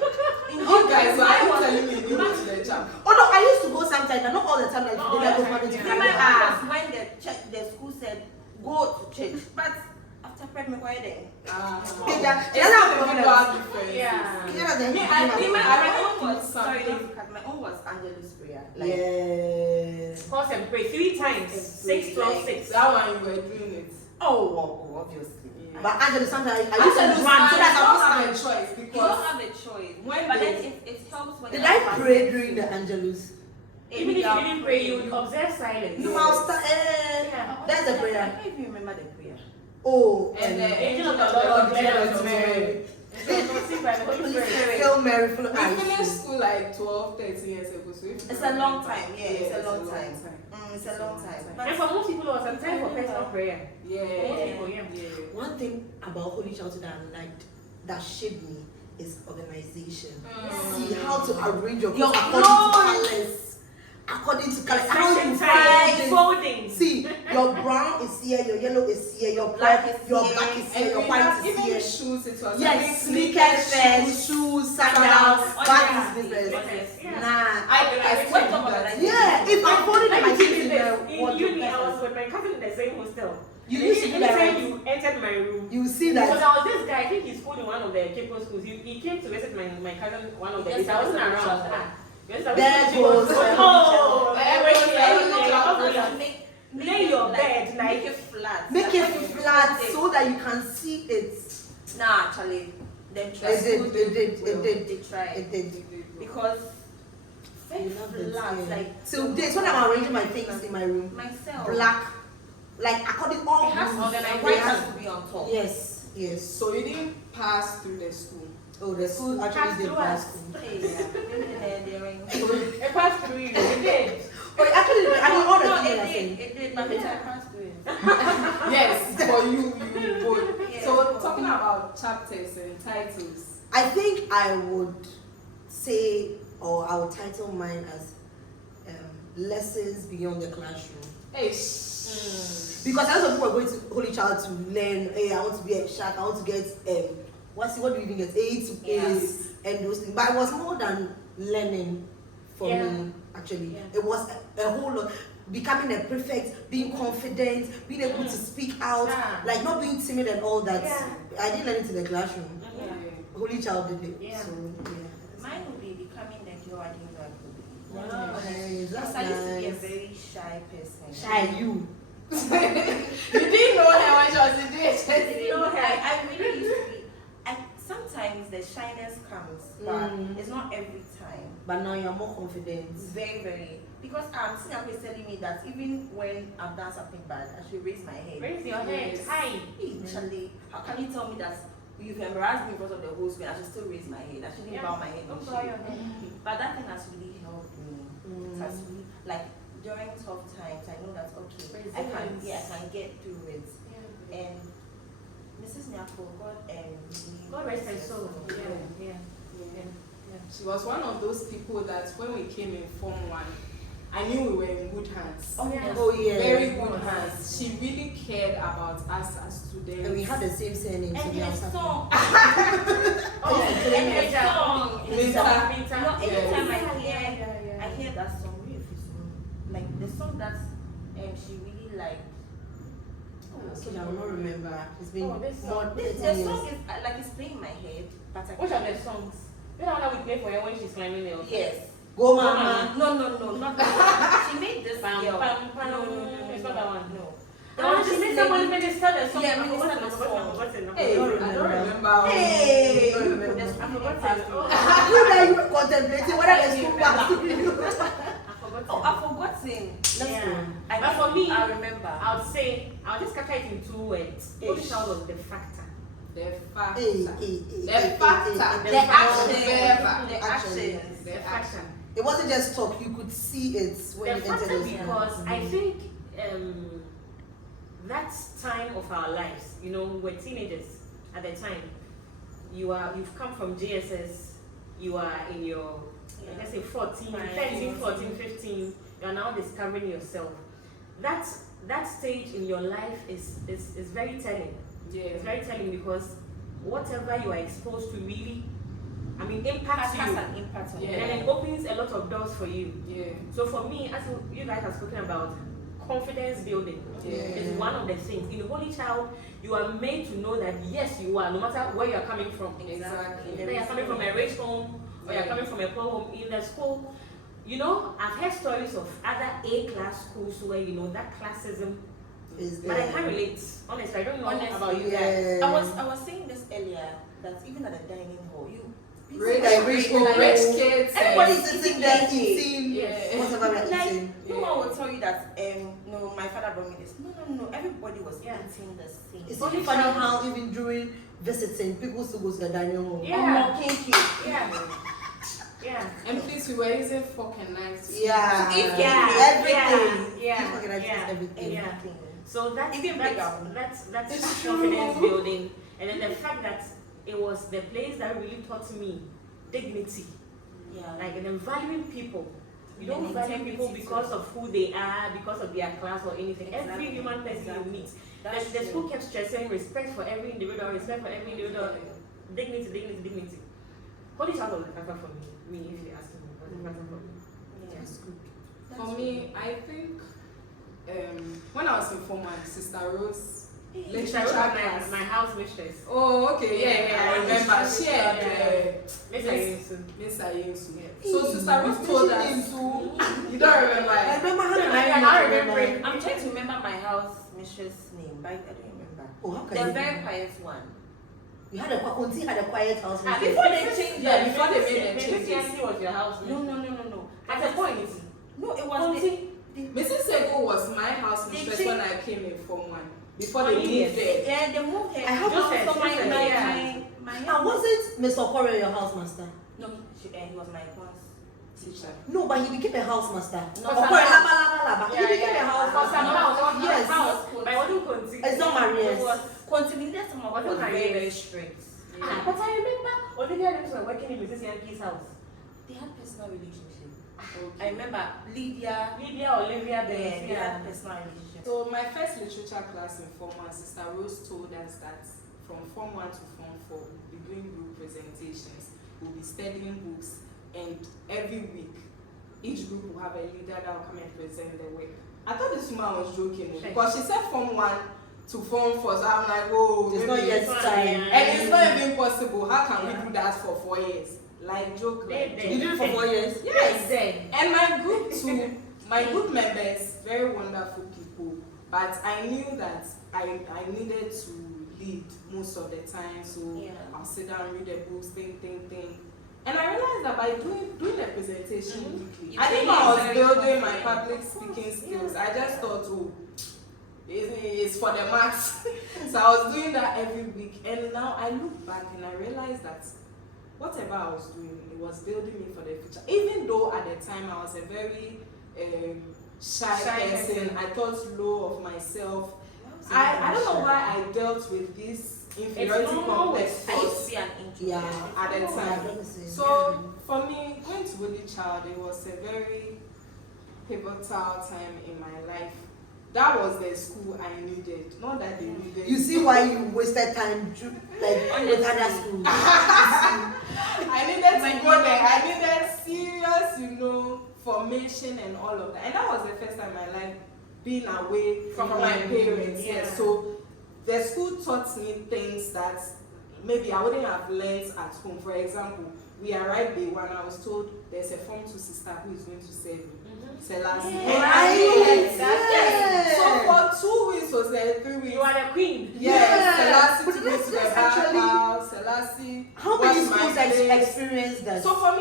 You guys, why are you telling me you went to the church? Oh no, I used to go sometimes, but not all the time. Like Not they all like the go time, manage yeah. My to own was when the school said go to church, but after prep me quiet then. Yeah. My own was Angelus prayer. Like, Yes. Pause and pray 3 times. 6, 12, 6. That one you were doing it. oh, obviously. Yeah. But Angela, sometimes I used to Actually, run, so you that's don't how have a choice You don't because have a choice. when But they- then it helps when Did you're I fasting. pray during the Angelus? Even if you didn't pray, you would observe silence. No, I'll start. Yeah. That's the I prayer. don't even remember the prayer. Oh, and the Angel of the Lord Lord declared declared unto Mary. Conceived by the Holy Spirit. Hail Mary, full of We grace. finished school like 12, 13 years ago, so if you It's a don't long remember- time. Yeah, it's a long time. It's a long time. And But for most people, it was some time for personal prayer. Yeah, Yeah. yeah. One thing about Holy Childhood that I liked, that shaped me, is organization. See how to arrange your Your clothes according to clothes. colors. According to colors. How Section you time, find folding. See, your brown is here, your yellow is here, your Black black is your here, black is And here, your we white have is even here. shoes, it was Yes, sneakers, sneakers, shoes, sandals, back is business. Yeah. Nah. I What still talk do about that. Yeah, if I'm folding Let my me shoes give you in this. the In wardrobe, uni, I was with my cousin in the same hostel. You And used to do that, anytime right? you entered my room, You see because that. I was this guy, I think he's schooled in one of the Cape schools. He came to visit my cousin one of the Yes, days. I wasn't I was around. around. Yes, There goes. Oh, lay your bed, make like it flat. Make it That's what you flat do. so that you can see it. Nah, actually, they tried. It did. They tried. It did. Because very You love it, flat, yeah. like Till this, when I'm arranging my things in my room, myself. black, like according all It has to rules, be like they white have- has to be on top. Yes. So you didn't pass through the school. Oh, the school actually did pass school. Hey, yeah. They're ring. it passed through you. It did. Oh, it actually did. I mean, all the No, things it are did. saying. It did. But I passed through it. Yes, for you both. Yeah. So talking about chapters and titles. I think I would say, or I would title mine as Lessons Beyond the Classroom. Hey, Because a lot of people are going to Holy Child to learn, hey, I want to be a shark, I want to get, what do you even get? A to A's and those things. But it was more than learning for me, actually. Yeah. It was a whole lot. Becoming a prefect, being confident, being able to speak out, like not being timid and all that. Yeah. I didn't learn it in the classroom. Yeah. Holy Child did it. Yeah. So, yeah. Mine would be becoming the girl I didn't know I could be. Wow. Nice, that's Because I used to be a nice. very shy person. Shy, you. you didn't know her when she was in You know, DHS. I really used to be. And sometimes the shyness comes, but it's not every time. But now you're more confident. Very, very. Because Singapore is telling me that even when I've done something bad, I should raise my head. Raise your hand. Hi. Hey, Charlie, how can you tell me that you've embarrassed me in front of the whole school? I should still raise my head. I shouldn't bow my head. Don't and bow shit. your head. But that thing has really helped me. It has really, like, during tough times, I know that, okay, I can get through it. Yeah. And Mrs. Nyako, God rest her soul. Yeah. She was one of those people that when we came in Form 1, I knew we were in good hands. Oh, Yeah. Oh, yeah. Very good hands. She really cared about us as students. And we had the same surname, so and we are her something. song, Oh, and her song, Minta. you know, anytime Yeah. I hear that song, really feels like the song that she really liked. Okay, I will not remember. It's been Oh, this more song. than The 10 song years. is like it's playing in my head, but I Which of the songs? You know that we play for her when she's climbing the altar? Yes. Go, Mama. No, not that one. She made this Bam, girl. bam, bam. No, It's not that one. No. She made someone minister the song. Yeah, I minister the forgot song. it. Hey, I don't remember. Hey! I don't remember. There's- I forgot Forgot it. it. You that you were contemplating whether the school back to you. I forgot Oh, it. I've forgotten. Let's Yeah. go. But for me, I remember. I would say, I'll just capture it in 2 words. Holy Child was the factor. The factor. Hey, The factor. The The action. The Action. actions. The action. It wasn't just talk, you could see it when The you entered factor the school. because I think that time of our lives, you know, we're teenagers at the time. You've come from GSS, you are in your, let's say 14, 13, 14, 15, you are now discovering yourself. That stage in your life is very telling. Yeah. It's very telling because whatever you are exposed to really impacts Has you. an impact on Yeah. And then it opens a lot of doors for you. Yeah. So for me, as you guys have spoken about, confidence building is one of the things. In Holy Child, you are made to know that yes, you are, no matter where you are coming from. Exactly. Whether you are coming from a rich home or you are coming from a poor home, in the school, I've heard stories of other A-class schools where that classism Is but I can't relate. Honestly, I don't know about you guys. Yeah. I was saying this earlier that even at the dining hall, Rich rich kids. Everybody's sitting there eating Yeah. whatever we're like, eating. no one will tell you that no, my father brought me this. No. Everybody was eating the same. It's only funny how even during visiting, people still go to the dining hall. Yeah. And please, we were using fork and knives. Yeah. Everything. Everything. So that's Even that's confidence building, and then the fact that it was the place that really taught me dignity. Like, and then valuing people. You don't value people because of who they are, because of their class or anything. Exactly. Every human person you meet. The school kept stressing respect for every individual, dignity. Holy Child was the factor for me, if you ask me, was the factor for me. That's good. For me, I think when I was in Form 1, Sister Rose, literature class. My house mistress. Oh, okay, yeah, I remember. She had Miss Ayensu. So Sister Rose told us. You don't remember? I remember how I remember. I'm trying to remember my house mistress name, but I don't remember. Oh, how can The you very quiet one. You had a quiet house. Before they changed Yeah, before they made the changes. Christianity was your house. No. At a point, No, it was Mrs. Sego was my house mistress when I came in Form 1. Before they moved Yes. there. Yeah, they moved here. I have Joseph, So my Now, wasn't Mr. Okoro your house master? No, he was my class teacher. No, but he became a house master. No, Okoro, he became a house For some master. house, Yes. But I wasn't continue. It's not Marius. It was continued. Someone was Wasn't very, Marius. very strict. But I remember Olivia and I were working in Mrs. Yankee's house. They had personal relationship. I remember Lydia, Olivia, they had personal relationship. So my first literature class in Form 1, Sister Rose told us that from Form 1 to Form 4, we'll be doing group presentations, we'll be studying books, and every week, each group will have a leader that will come and present the work. I thought this woman was joking because she said Form 1 to Form 4, so I'm like, oh, It's not yet time. And it's not even possible. How can we do that for 4 years? Like joke. They You did it for 4 years? Yes. Then. And my group too, my group members, very wonderful people. But I knew that I needed to lead most of the time. So I'll sit down, read the books, think. And I realized that by doing the presentation weekly, I didn't know I was building my public speaking skills. I just thought, oh, it's for the max. So I was doing that every week. And now I look back and I realized that whatever I was doing, it was building me for the future. Even though at the time I was a very shy person, I thought low of myself. I don't know why I dealt with this inferiority complex I used to be an introvert. at the time. So for me, going to Holy Child, it was a very pivotal time in my life. That was the school I needed, not that they needed. You see why you wasted time with other schools. I needed to go there. I needed serious, formation and all of that. And that was the first time in my life being away from my parents. Yes. So the school taught me things that maybe I wouldn't have learned at home. For example, we arrived day 1. I was told there's a Form 2 sister who is going to serve me. Selassie. So for 2 weeks or 3 weeks. You are the queen. Yes, Selassie to go to the bathhouse, Selassie. How many wash my schools plates. experienced that? So for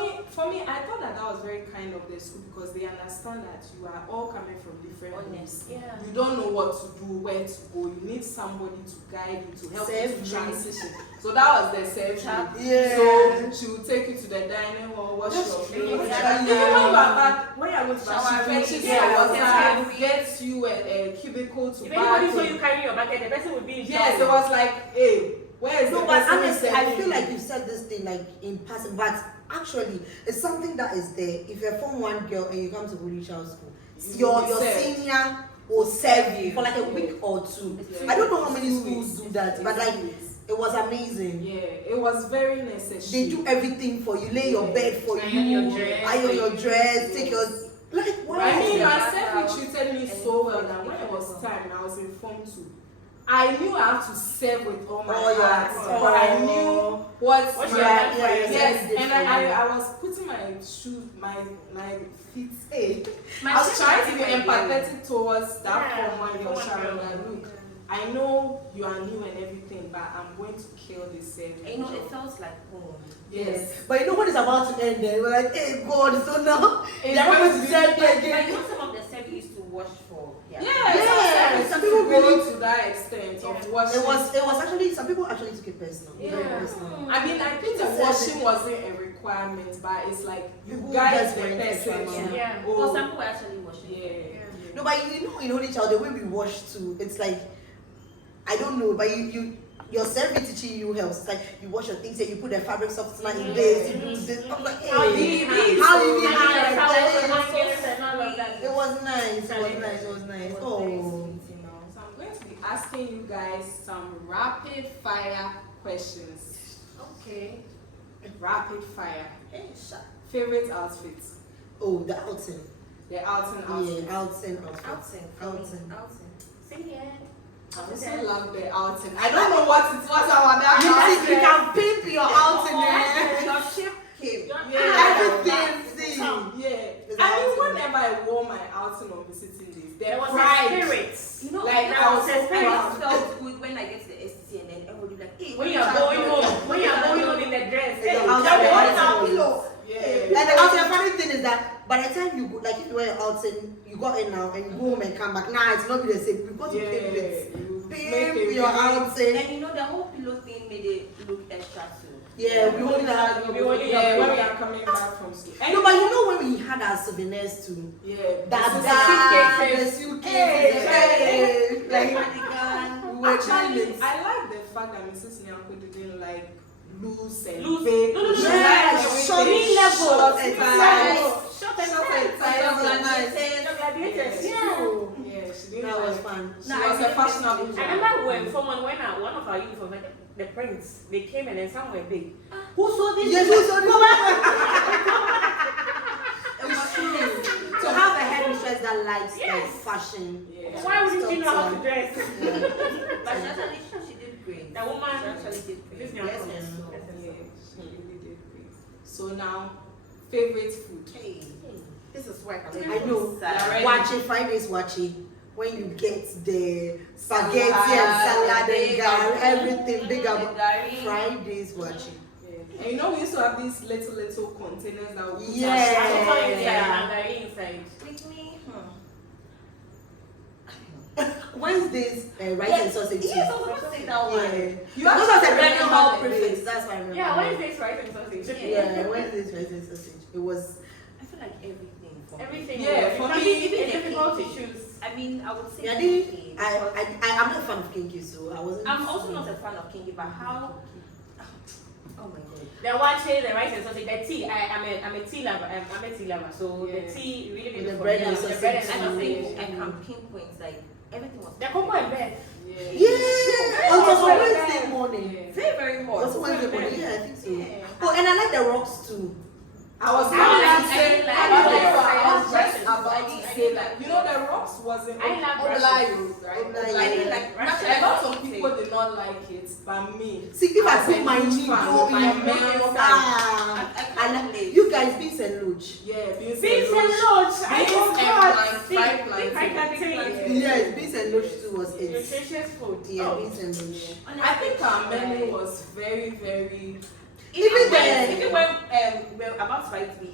me, I thought that was very kind of the school because they understand that you are all coming from different homes. Yeah. You don't know what to do, where to go. You need somebody to guide you, to help you to transition. So that was the self. So she will take you to the dining hall, wash your plates. Even when you are back, when you are going to shower, she fetches your water, gets you a cubicle to If anybody bath saw in. you carrying your bucket, the person would be in Yes, it trouble. was like, hey, where is No, the but person honestly, who I sent feel you? like you said this thing in passing, but actually, it's something that is there. If you're a Form 1 girl and you come to Holy Child School, your senior will serve you for like a week or 2. Yeah. I don't know how many schools do that, but it was amazing. Yeah, it was very necessary. They do everything for you, lay your bed for Iron you, your dress. iron your dress, take your like why? I mean, Yeah. myself, he treated me so well that when it was time, I was informed to. I knew I have to serve with all my heart, but I knew what What my you had for yes, yourself. and I was putting my shoes, my feet. Hey, My I was sister trying to be did my empathetic towards that Yeah, woman you're woman sharing. girl. Like, look, I know you are new and everything, but I'm going to kill this And you know, it felt like home. Yes. But you know what is about to end there? We're like, hey God, so now It's they're not going to serve me But again. you know, some of the service used to wash for. Yeah, Yeah, some some people people go really- to that extent of Yeah. washing. It was actually some people actually took it personal. Yeah. Very personal. I mean, I think the It's a washing wasn't a requirement, but it's like you People guys just the went extra person. mile. Yeah. Oh, Well, some people actually wash it. yeah. No, but you know in Holy Child the way we wash too, it's like I don't know, but you yourself teaching you helps. It's like you wash your things and you put the fabric softener in this, you do this. I'm like, hey, How you need it. how you need How it? you It was nice. It was nice. It was nice. It was very Oh. sweet, you know. So I'm going to be asking you guys some rapid fire questions. Okay. Rapid fire. Hey, shut. Favorite outfits? Oh, the outing. The outing outfit. Yeah, outing. Outing. Outing. Outing. See ya. I also love the outing. I don't know what it was about that You outing. see, you can pimp your outing there. Your ship came. Yeah. Everything, see. Yeah. It's I mean, outing. whenever I wore my outing on visiting days, There the was a pride. spirit. You know, Like, I I was was so proud. felt good when I get to the ST and then everybody like, hey, When you're going home, in the dress. It's Hey, the outing. you're going It's out. the pillow. Yeah. And the outing, the funny thing is that by the time you go, like if you wear your outing, you got in now and you go home and come back. Nah, it's not be the same. You've got to Yeah. pimp it. You make Pimp it your really- outing. And you know, the whole pillow thing made it look extra too. Yeah, we only had. Yeah, when we are coming back from school. No, but you know when we had our souvenirs too. Yeah. That the suitcases. suitcases. Hey. Like Cardigan. we were Actually, chilling. I like the fact that Mrs. Nyako didn't like loose and Loose. big. No, She Yeah, liked short everything level. short And and tight. tight. Short and Short and tight. tight. Short and Nice. tight. Gladiators. Yeah. Yeah. Yeah, she didn't That was like. fun. She No, was I a really fashionable didn't. I woman. remember when someone went out, one of our uniforms, like the prints, they came and then some were big. Who saw this? Yes, who saw this? It was true. To have a headmistress that likes Yes. fashion. Yeah. Why wouldn't she know how to dress? But she actually, she did great. That woman- She actually did great. This Yes, young yes. woman. Yeah, she really did great. So now, favorite food. Hey, this is work. I know. Alright. Wachi, Fridays wachi. When you get the spaghetti and Salad, salad and big gari, and- everything big about Gari. Fridays wachi. Yeah. And you know, we used to have these little containers that we put Yeah. our So stuff far in. inside Yeah. and very inside. With me, Wednesdays, rice and sausage. Yes, I was going to say that one. Yeah. You Those are actually the remember random hall the prefix. days. That's why I remember. Yeah, Wednesday's rice and sausage. Yeah, Wednesdays, rice and sausage. It was. I feel like everything. For me. Everything. Yeah, for Because me, it's the difficult to cake. choose. I mean, I would say. Yeah, cake, I'm because not a fan of kinky, so I wasn't. I'm also not a fan of kinky, but how? Oh my god. The wache, the rice and sausage, the tea. I'm a tea lover. I'm a tea lover. So Yeah. the tea really, With really the for bread me. and The sausage bread and I don't sausage. think I can pinpoint like everything was. The cocoa and bread. Yeah. Yeah, it was on Wednesday morning. Yeah. Very very It hot. was Wednesday morning. Yeah, I think so. Yeah. Oh, and I like the rocks too. I was I about like- to say, I like- I was I just like- about to say that, you know, the rocks wasn't I love Oblayo, right? Oblayo. I didn't like A lot of people did not like it, but me. See, if I As put a my huge knee fan, go my in, main ah, I I can't like relate. you guys beans and luge. Yeah, beans Beans and roach. loach. I Beans forgot. and See, fried fried plantain. plantain. Yes, beans and luge too was it. Nutritious food. Yeah, Oh. beans and luge. I think our menu was very, very. Even then- even when we're about to write these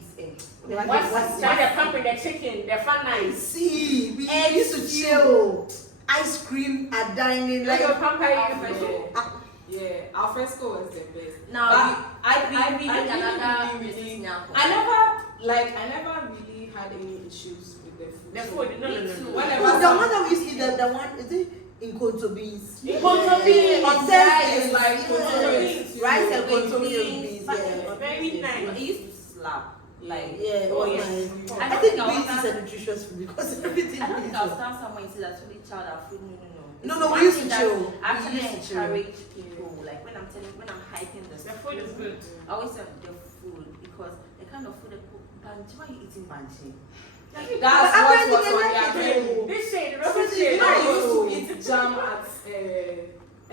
What's the pumping, the chicken, the fun nice. See, we Egg used to chill. Ice cream at dining Like like. your pamper, Yeah, al fresco was the best. Now, I we need another really, Mrs. Nyako. I never really had any issues with the food. the So food. No. Whenever Oh, the one that we used to eat, the one is it in Kotobi's? Konto beans. On Yeah, Thursdays, it's like yes. Konto beans. Rice and Konto Konto beans. beans. But Yeah. Very nice. It used to slap. Like, Yeah, it Oh, was yes. nice. I I don't think think I'll beans is start- a nutritious food because everything I don't think beans. I'll stand somewhere and say that's really child our food. No. No, It's no, we one used thing to that chill. I actually We used to chill. encourage people. Like when I'm hyping this. The food food is good. I always have the food because the kind of food they cook. Banchi, why are you eating banchi? That's what was on their menu. This shade, rubber You shade. know, I used to eat jam at,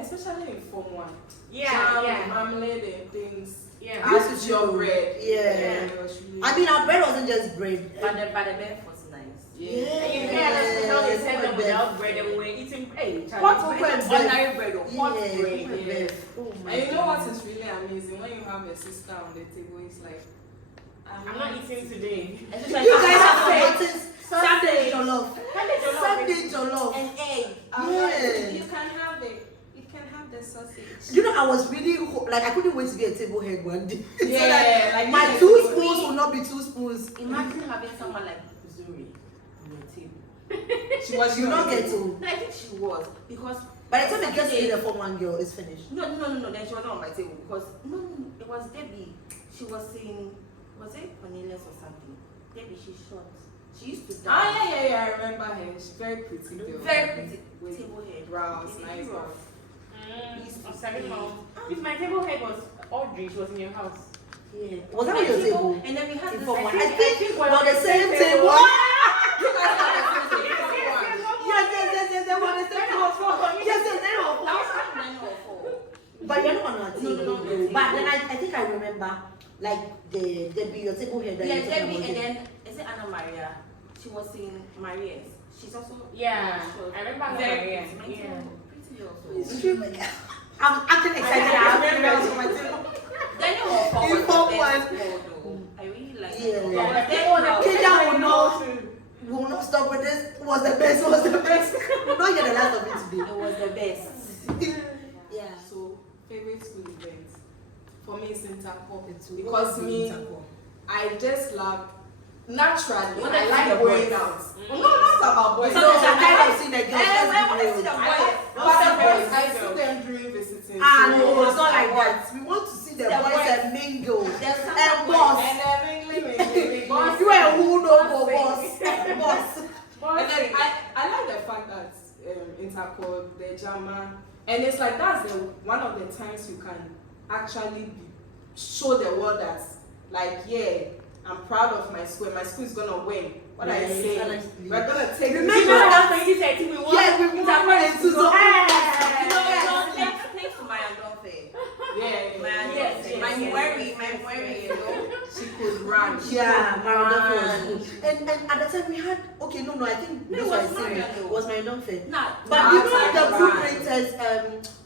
especially in Form 1. Yeah, Jam, marmalade and things. Yeah. I used to Add chew your bread. Yeah. It was really- I mean, our bread wasn't just bread. But the bed was nice. Yeah. And you can't understand how they send them without bread and we're eating. Hey, Hot cocoa and bread. Ordinary bread or hot Yeah, bread. yeah. Oh my And you know what God. is really amazing? When you have a sister on the table, it's like, I'm not eating today. Especially You guys have Sunday. forgotten Sunday jollof. Sunday Jollof. an egg. Yeah. You can have it. You can have the sausage. You know, I was really like I couldn't wait to be a table head one day. So Yeah, that like my you 2 know, spoons will not be 2 spoons. Imagine having someone like Zuri on your table. She was You not get to. No, I think she was because By the time it gets to be the Form 1 girl, it's finished. no. Then she was not on my table because no, it was Debbie. She was saying, was it Cornelius or something? Debbie, she's short. She used to dance. Yeah. I remember her. She's very pretty girl. Very pretty. With Table head. brows, It's nice rough. girl. I'm 7 months. If my table head was Audrey, she was in your house. Yeah. Was that on your table? And then we had In this. Form 1. I I think we're we're on the same table. You guys have the same thing. Yes, they were on the same table. Yes, they were. But you're not on our table. No. But then I think I remember like the Debbie, your table head. that Yeah, you're talking Debbie, about and it. then is it Anna Maria? She was in Maria's. She's also Yeah, short. I remember her, Very yeah. pretty. Yeah. Pretty also. It's true. I'm acting excited. I have very on my table. Daniel was In Form 1. I really like Yeah. it. Kajah will not. We will not stop with this. Was the best. We'll not get the last of it today. It was the best. Yeah. So, favorite school event? For me, it's Interco. It's Because me, I just love, naturally, When I I like see the going boys. out. No, not about boys. So there's a kind of scene that girls I just want to see do. the boys. But the boys, I Girls. see them during visiting. Ah So, no, it's not like that. We want to see the The boys boys. and mingle. There's some And boys. boss. And then mingling. Boss. You are who no Boss go thing. boss. Boss. And then I like the fact that Interco, the Jama, and it's like that's one of the times you can actually show the world that, like, yeah, I'm proud of my school. My school is gonna win. What I Yeah, say, honestly. we're gonna take. Remember You know that? that 2013 we won? Yeah, we won Interco. Suzo. You know, Yes. thanks to my Andolfe. Yeah, Yes, My yes. worry, you know. she could run. Yeah, Maradona was Run. good. And at the time we had I think No, this it was was serious. Maradona. Was Maradona. Nah, But you Nah, know the Run. group creators,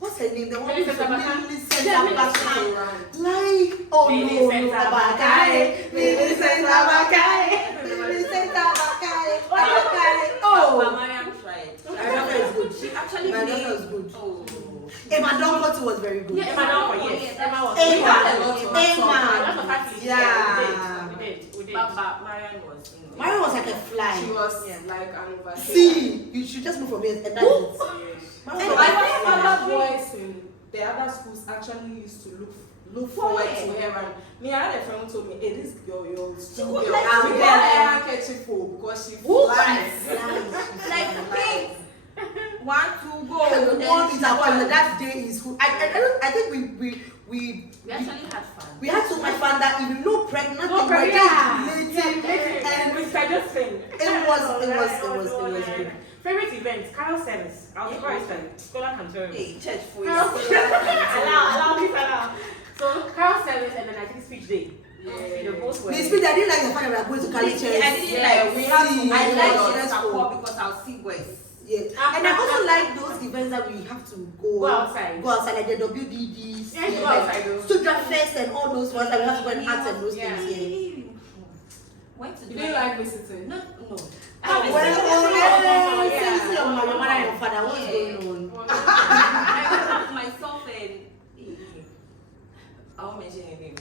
what's her name? The one who's Millicent Abaka. Millicent Yeah, Abaka. She run. Like, oh Millicent no, Abaka. Abaka. Millicent Abaka. Millicent Abaka. Abaka. But Oh. Mariam tried. Maradona is good. She actually Maradona made. was good. Oh. Emma Donko too was very good. Yeah, Emma Donko, yes. Emma was Emma. We had a lot of Emma. A lot of athletes. Yeah. We did. But Mariam was. Mariam was like a fly. She was Yeah. like an overhead. See, you should just move from here and that's it. And Mariam was I like think a fly. other boys in the other schools actually used to look forward to her. And me, I had a friend who told me, hey, this girl, your school would girl, like we to got wear- a handkerchief for because she flies. Like pink. 1, 2, go. The Then one she is about won. that day is who I think we We actually had fun. we had so much fun that even no pregnant No, we're just yeah. relating and We started sing. it was good. Favorite event, Carol service. I was surprised that Scholar Cantorium. Hey, church for you. Allow. So Carol service and then I think speech day. Yeah. The both were. The speech I didn't like the fact that we are going to Cali I chairs. didn't Yeah, like. we had to see, wait I a like lot. the Let's go. support because I'll see boys. Yeah. And I also like those events that we have to Go outside. go outside like the WDDs. Yeah, go outside though. Student Fest and all those ones that we have to go and act and those Yeah. things. Yeah. Went to You didn't like visiting? No. Ah, Well, yeah. seriously, your mother and your father, what's Yeah. going on? I went with myself and I won't mention your name.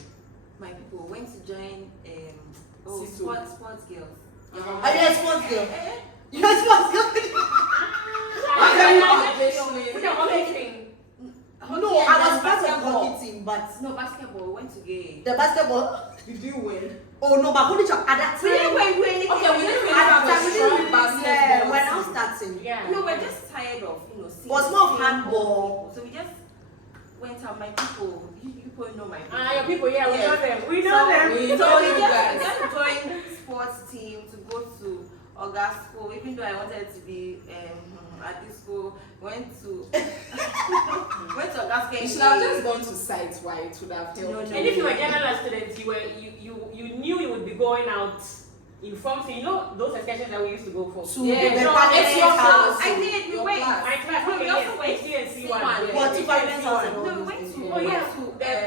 My people went to join Situ. sports girls. Are you a sports girl? You're a sports girl? No, I was part of the hockey team, but No, basketball. We went to game. the basketball. Did you win? Oh no, but only at that time. We didn't win anything. Okay, we didn't really At have that a time, we strong didn't really- basketball yeah, we're team. now starting. Yeah. No, we're just tired of seeing Was more of same handball. people. So we just went out. My people, you people know my people. Your people, yeah, we Yes. know them. We know them. We So know we you guys. just joined sports team to go to August school, even though I wanted to be at this school. Went to August. You should have just gone to sites why it would have helped. No. And if you were general students, you knew you would be going out in forms. You know those excursions that we used to go for. To Yeah, the no, parliament it's your house. I did. We Your went. class. My class, No, okay, we also yes, went HTNC C1. one. What, to parliament house and all No, we those went things, to. yeah. Oh yeah, to,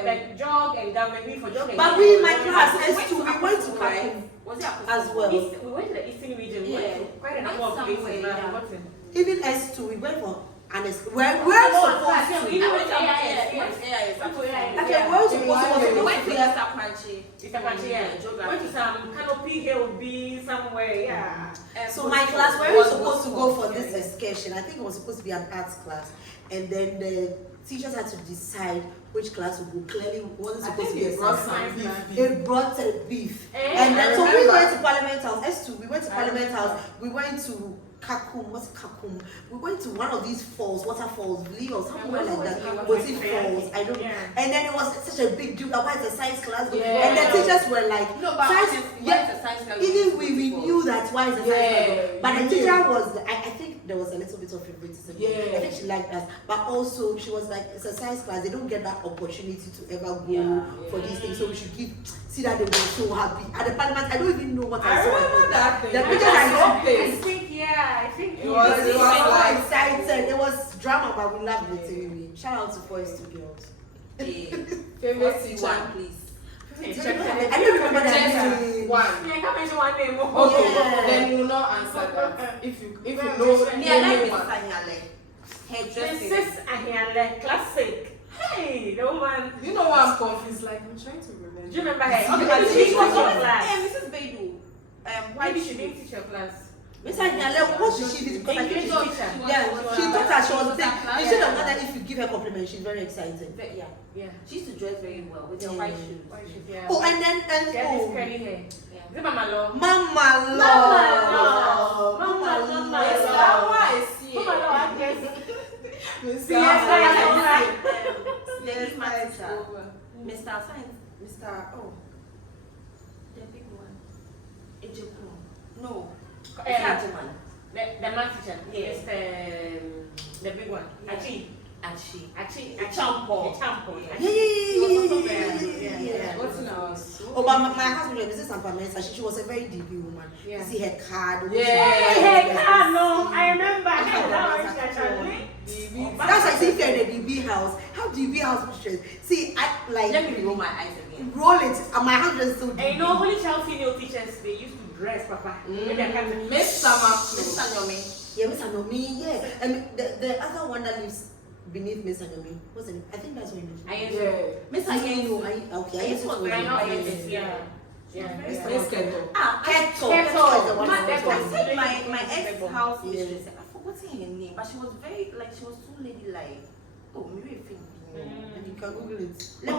the jog and down maybe for jogging. But we, my class, we S2, we went to Kakum Was it as well. We went to the eastern region. We went Yeah. to quite a We number went of places. somewhere, But I've yeah. forgotten. Even S2, we went for we're supposed to. We went to AIS. AIS. Okay, Yeah. we're supposed We to. went to Mr. Crunchy. It's a country, yeah. Went to some Canopy Hill B somewhere, yeah. So my class, where we were supposed to go for this excursion, I think it was supposed to be an arts class, and then the teachers had to decide which class would go. Clearly, it wasn't I supposed to think be they a brought science. some beef. They brought beef, Eh, and then so we remember. went to Parliament House. S2, we went to I Parliament remember. House. We went to Kakum. What's Kakum? We went to one of these falls, waterfalls, Lee or somewhere Yeah, like that. was Was it it fair? falls? I don't know. Yeah. And then it was such a big deal. Why it's a science class? Yeah. And the teachers were like, No, but science, honestly, yeah. went to science class. Even we knew that why is the Yeah, science class, but you the knew. teacher was, I think there was a little bit of favoritism. Yeah. I think she liked us, but also she was like, it's a science class, they don't get that opportunity to ever go Yeah. for these things, so we should see that they were so happy. At the parliament, I don't even know what I, I saw. remember that thing. The I pictures I saw saw, I face. think, yeah, I think It was- we it were was so like- excited. It was drama, but we loved it anyway. Shout out to boys to girls. Favorite What's the teacher. one, please? I don't remember that Just name. one. Yeah, come into one name. Okay, Yeah. then you will not answer that. If you know Me, I like anyone. Miss Anyale. Hairdressing. Princess Ahiale, classic. Hey, the woman. You know why I'm confused? Like I'm trying to remember. Do you remember her? Okay, Maybe she she didn't was teach your always- class. Mrs. Beidou. Why Maybe did she didn't teach your class. Miss Anyale, what should she do? Because I think English she thought, teacher. yeah, she thought that she was big. Yeah. You should have known that if you give her compliment, she's very excited. Yeah. Yeah. She used to dress very well with her Yeah. white shoes. Why should yeah. Oh, and then, She had this oh, curly hair. Yeah. Is it Mama Law? Mama Mama Love. Mama Yes, Love. that one I see. Mama Law, I guess. Mr. Yes, I Yes, am. Yes, my it's teacher. over. Mr. Science. Mr. Oh. The big one. Ejeku. No. German. The math teacher. Yes. It's the big one. Yeah. Achi. Achi. Champo. Yeah, She was also there. yeah, yeah. What's in our school? Oh, but my husband, Mrs. Sampamesa, she was a very DB woman. Yeah. You see her card. Yeah. Hey, no, I remember. That That's like if you're in a DB house. How DB house pictures? See, I like Let me roll my eyes again. roll it, and my husband is so DB. And you know, only child female teachers, they used to dress proper. When they come to Miss Samaku. Mr. Nyomi. Yeah, Miss Anomi, yeah. And the other one that lives beneath Miss Anomi, what's it? I think that's her name. I Yeah. Mr. Yensu. Okay, I Yes, used to was know very her. not nice. Mrs. Yeah. Yeah. Miss Yeah. Keto. Keto. Keto. Keto is the one My, I was I talking said about. my ex-house Yeah. mistress, I forgot her name, but she was very, like, she was so ladylike. Oh, maybe a thing. And you can Google it. Let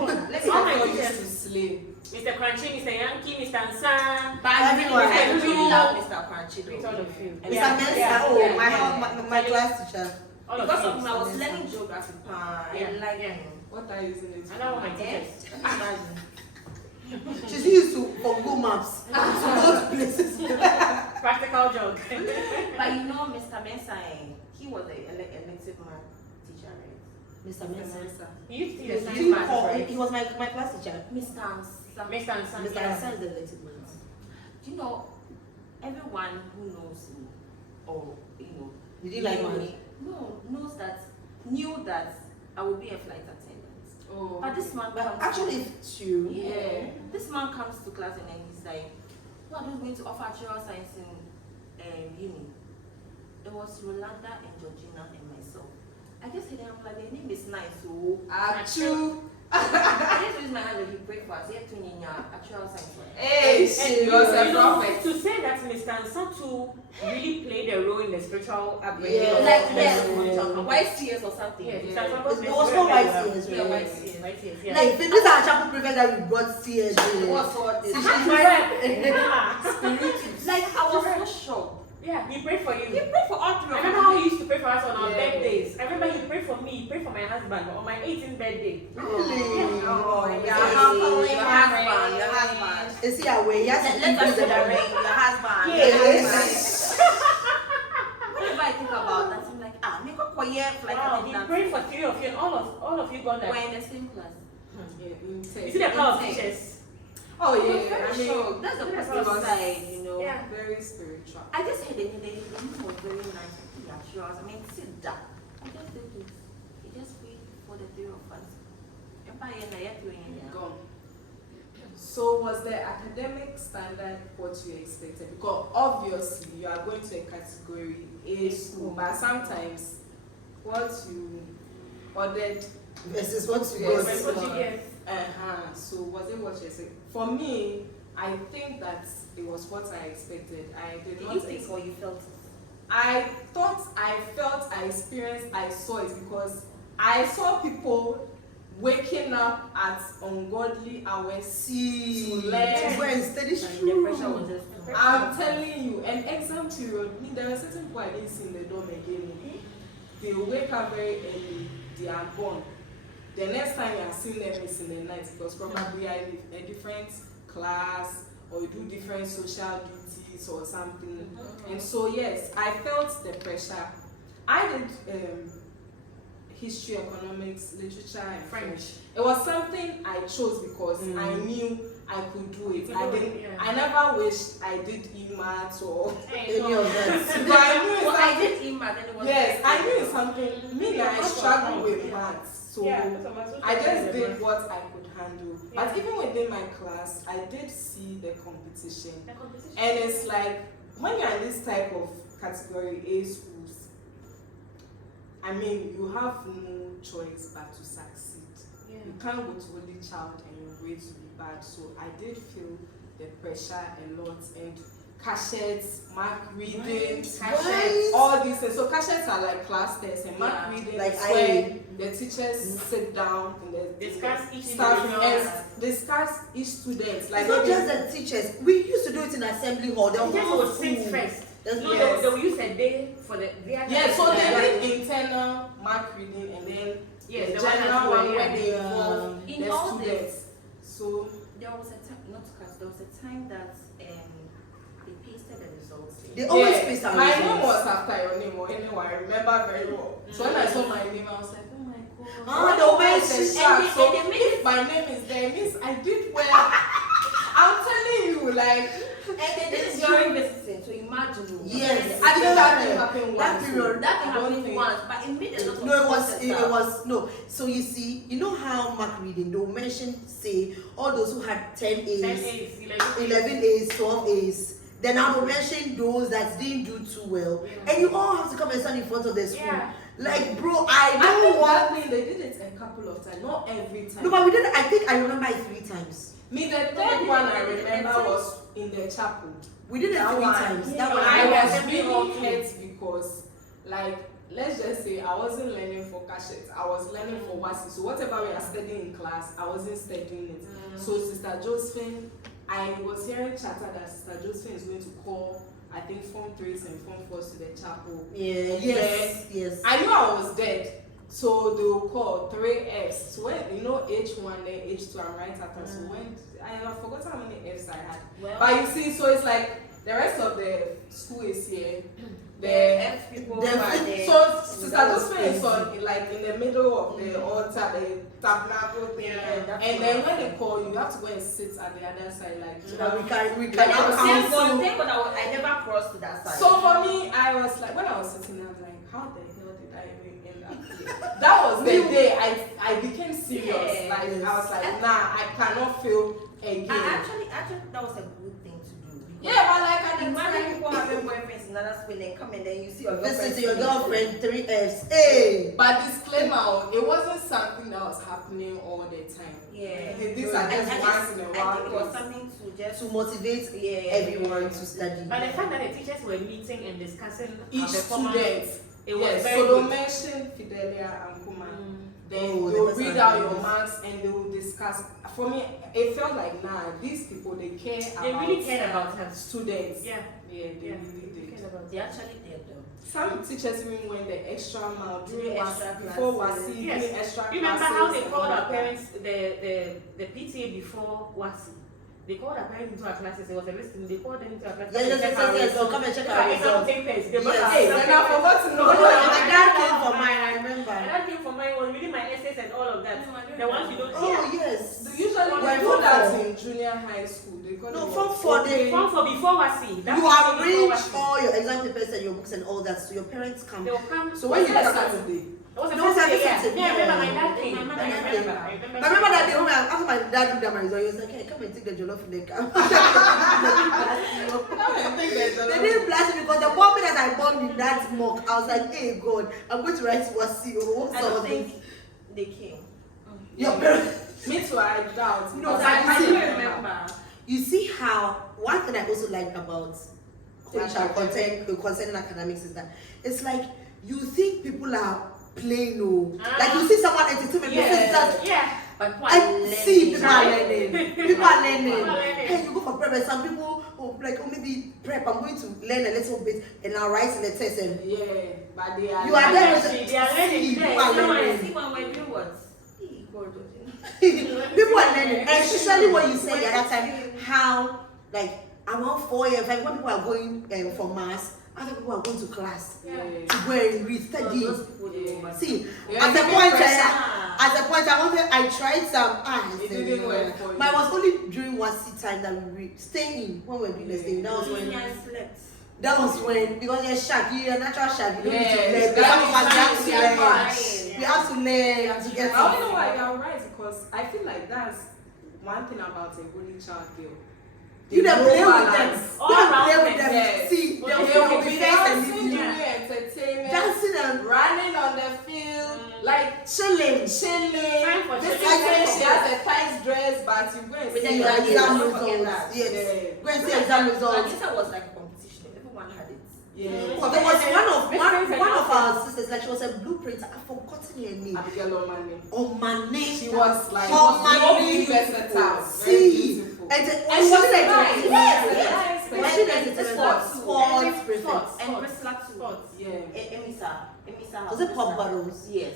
me All my Keto teachers. used to slay. Mr. Crunchy, Mr. Yankee, Mr. Ansan. But I Everyone. really love Mr. Crunchy It's though. all of you. Mr. Yeah, Mensa, yeah, oh, yeah, my, yeah. my class teacher. All of Because you. of him, I was Mr. learning Mensa. geography. Yeah, I like yeah. him. What are you using it? I know my Eh? teachers. Imagine. She's used to for Google Maps to go to places. Practical joke. But you know, Mr. Mensa, he was an elective math teacher, right? Mr. Mensa. You used to see the He science didn't class, call- right? he was my class teacher. Mr. Sam. Mr. Ansan. Mr. yeah. Hassan is the elected man. Do you know, everyone who knows me, or, you know, Did you like knew one? me, no, knew that I would be a flight attendant. Oh. But this man But comes actually, it's true. yeah, this man comes to class and then he's like, "Who are those going to offer actuarial science in uni?" It was Rolanda and Georgina and myself. I just said, I'm like, their name is nice, so Achu. I just use my hand and he breakfast. He had to actuarial science. Hey, And she was a you know, prophet. to say that Mr. Ansatu really played a role in the spiritual upbringing. Yeah. of Like, the yes, students. YCS or something. Yeah, Yeah. Mr. Ansatu It was for YCS, Yeah, right? YCS. Yeah. Like, this is our chapel prefect that we brought CS. What's all this? She's She's my right. Like, I was so shocked. Yeah, he prayed for you. He prayed for all three I of remember us. how he used to pray for us on our Yeah. birthdays. I remember he prayed for me, he prayed for my husband on my 18th birthday. Really? Oh, Yeah. your husband, your husband. Is he aware? Yes, Let us do the ring, your husband. Yeah. Your husband. Whenever I think about that, I'm like, make a quiet like Wow, I he did that. prayed for 3 of you and all of you got that. We're in the same class. Yeah, in You tech. see the power of Insane. teachers. Oh We're yeah, very I mean, sure. That's the that's positive what- side, you know. Yeah. very spiritual. I just had the name was very nice. Yeah, sure. I mean, sit down. I just did this. He just prayed for the three of us. Gone. So was the academic standard what you expected? Because obviously you are going to a category A school, but sometimes what you ordered versus what you Yes. got. That's what you get. so was it what you expected? For me, I think that it was what I expected. I did Did not you think or you felt it? I thought, I felt, I experienced, I saw it because I saw people waking up at ungodly hours See, to learn. Wednesday is And true. the pressure was just I'm telling you, and exam period, there are certain people I didn't see in the dorm again. They wake up very early, they are gone. The next time you are seeing them is in the night because probably I live in a different class or you do different social duties or something. And so yes, I felt the pressure. I did history, economics, literature, and French. It was something I chose because I knew I could do it. I didn't. Yeah. I never wished I did e-maths or. Hey, Any no. of that. But I knew it's Well, I something. did email, then it was Yes, I knew it's something. Me, I struggle with maths, so Yeah, that's what my I social just media did what I could handle. Yeah. But even within my class, I did see the competition. The competition. And it's like, when you're in this type of category A schools, I mean, you have no choice but to succeed. Yeah. You can't go to only child and your grades will be bad. So I did feel the pressure a lot. And cashettes, mark reading, Right. all these things. So cashettes are like class tests, and mark Yeah. reading Like is I- where the teachers sit down and they Discuss each staff individual. and discuss each student. Like It's not maybe- just the teachers. We used to do it in assembly hall. The Teachers whole will sit school. first. There's no Yes. They will use a day for their Yeah, so yeah. they did internal mark reading and then Yes, the the one general that's one where, where yeah. they involve In the all students. this, So there was a time, not to cut, there was a time that they pasted the results. They always yeah, paste our my results. name was after your name or anyway, I remember very well. So when I saw my name, I was like, oh my god. Ah, the way she- So and they if my name is there, it means I did well. I'm telling you, like, And they did it during visiting, so imagine. Yes. I think that thing happened That once. period, That I don't happened think- once, but it made a lot of No, it was sense. it was no. So you see, you know how mark reading they'll mention say all those who had 10 A's, 10 A's, 11 A's, 12 A's. Then I will mention those that didn't do too well. Yeah. And you all have to come and stand in front of the school. Yeah. Like bro, I I don't think want that thing, they did it a couple of times, not every time. no, but we did I think I remember it 3 times. Me, the third one I remember was in the chapel. We did it That 3 one, times. yeah. That one I I was was really really hurt because, like, let's just say I wasn't learning for cachet, I was learning for WASI. So whatever we are studying in class, I wasn't studying it. So Sister Josephine, I was hearing chatter that Sister Josephine is going to call, I think, Form 3s and Form 4s to the chapel. Yeah, yes, yes. I knew I was dead. So they will call 3Fs. So when you know H1 then H2, I'm right after. So when I have forgotten how many Fs I had. Well, But you see, so it's like the rest of the school is here. the The F people the- are there. so Sister Josephine is on like in the middle of the altar, the tabernacle thing. Yeah. And then when they call you, you have to go and sit at the other side, like So that we can But I was saying counsel. one thing, but I never crossed to that side. So for me, I was like, when I was sitting there, I was like, how the hell did I even end up here? That was the day I became serious. Yeah. Like I was like, nah, I cannot fail again. Actually, that was a good thing to do. because Yeah, but like at the imagine time, people having boyfriends in other school and come and then you see your girlfriend. Visit your girlfriend 3 F's. Hey! but disclaimer, it wasn't something that was happening all the time. Yeah. These are just once in a I while. think it was things. something to just To motivate everyone to study. But the fact that the teachers were meeting and discussing Each our performance, student. it was Yes, very so good. they mentioned Fidelia and Kuma. then they'll read out your marks and they will discuss. For me, it felt like these people they care They about really care about us. students. Yeah. They really did. They actually did though. Some teachers even went the extra mile Doing extra before classes. WASI, Yes. doing extra You remember classes how they and called all our that. parents, the PTA before WASI? They called our parents into our classes. It was a listing. They called them into our classes. Yes. So come and check our results. Papers. They Yes. brought our Hey, exam then I papers. forgot to know. My dad came for mine, I remember. And that came from mine was reading my essays and all of that. The ones you don't hear. Oh, yes. Usually When we do form that four. in junior high school. They call No, it form what? four, they- Form for before WASI. That You was before arrange WASI. all your exam papers and your books and all that, so your parents come. They will come. So when you What's come that? Saturday, It was a No, Saturday, it's a yeah. Saturday, Yeah, I remember yeah. my dad came. My I dad remember. came. I remember. I remember that day when after my dad did that my result, he was like, hey, come and take the jollof in the car. I think there's a They lot. didn't blast me because the bombing that I bombed in that mock, I was like, hey God, I'm going to write WASI or I don't something. think they came. Your parents. Me too, I doubt. No, Because I do do remember. You see how one thing I also like about concerning academics is that it's like you think people are playing like you see someone entertainment Yeah. But and see people are right? learning. People are learning. People are learning. Hey, you go for prep and some people maybe prep, I'm going to learn a little bit and I'll write in the test and Yeah, but they are. you are there They are learning. see, people Yeah, are so learning. See when we're doing what? People are learning, and especially what you said the other time, how like around 4 years, like when people are going for mass, other people are going to class Yeah. to go and read, study. Those people they Yeah. over- See, Yeah, at the giving point, pressure. I tried some. It didn't work for you. But it was only during WASI time that we staying in when we were doing the thing. That was when. I slept. That was when, because you're shark, you're a natural shark. You don't need to Yes, learn. that Some of us have is to right. learn. We have to learn to get. I don't know why you're right because I feel like that's one thing about a holy child girl. You don't play with them. balance. You don't play with All them. Yes. See, They they will will be be dancing, dancing, doing entertainment, dancing and running on the field, like chilling. chilling. Time for This is chilling. when she has a tight dress, but you go and With see the her exam don't forget results. that. Yes. Yeah. Go and see exam But results. this was like a competition. Everyone had it. Yeah. Well, there was one of our our sisters, like she was a blueprint. I've forgotten her name. Abigail Omane. On my name. She was like Omane. very versatile, very See, beautiful. and And was she like nice. yes. Yes. Was she like Sports. sports prefect? Sports. And Priscilla too. Sports. Yeah. Emisa. Was it pop bottles? Yes.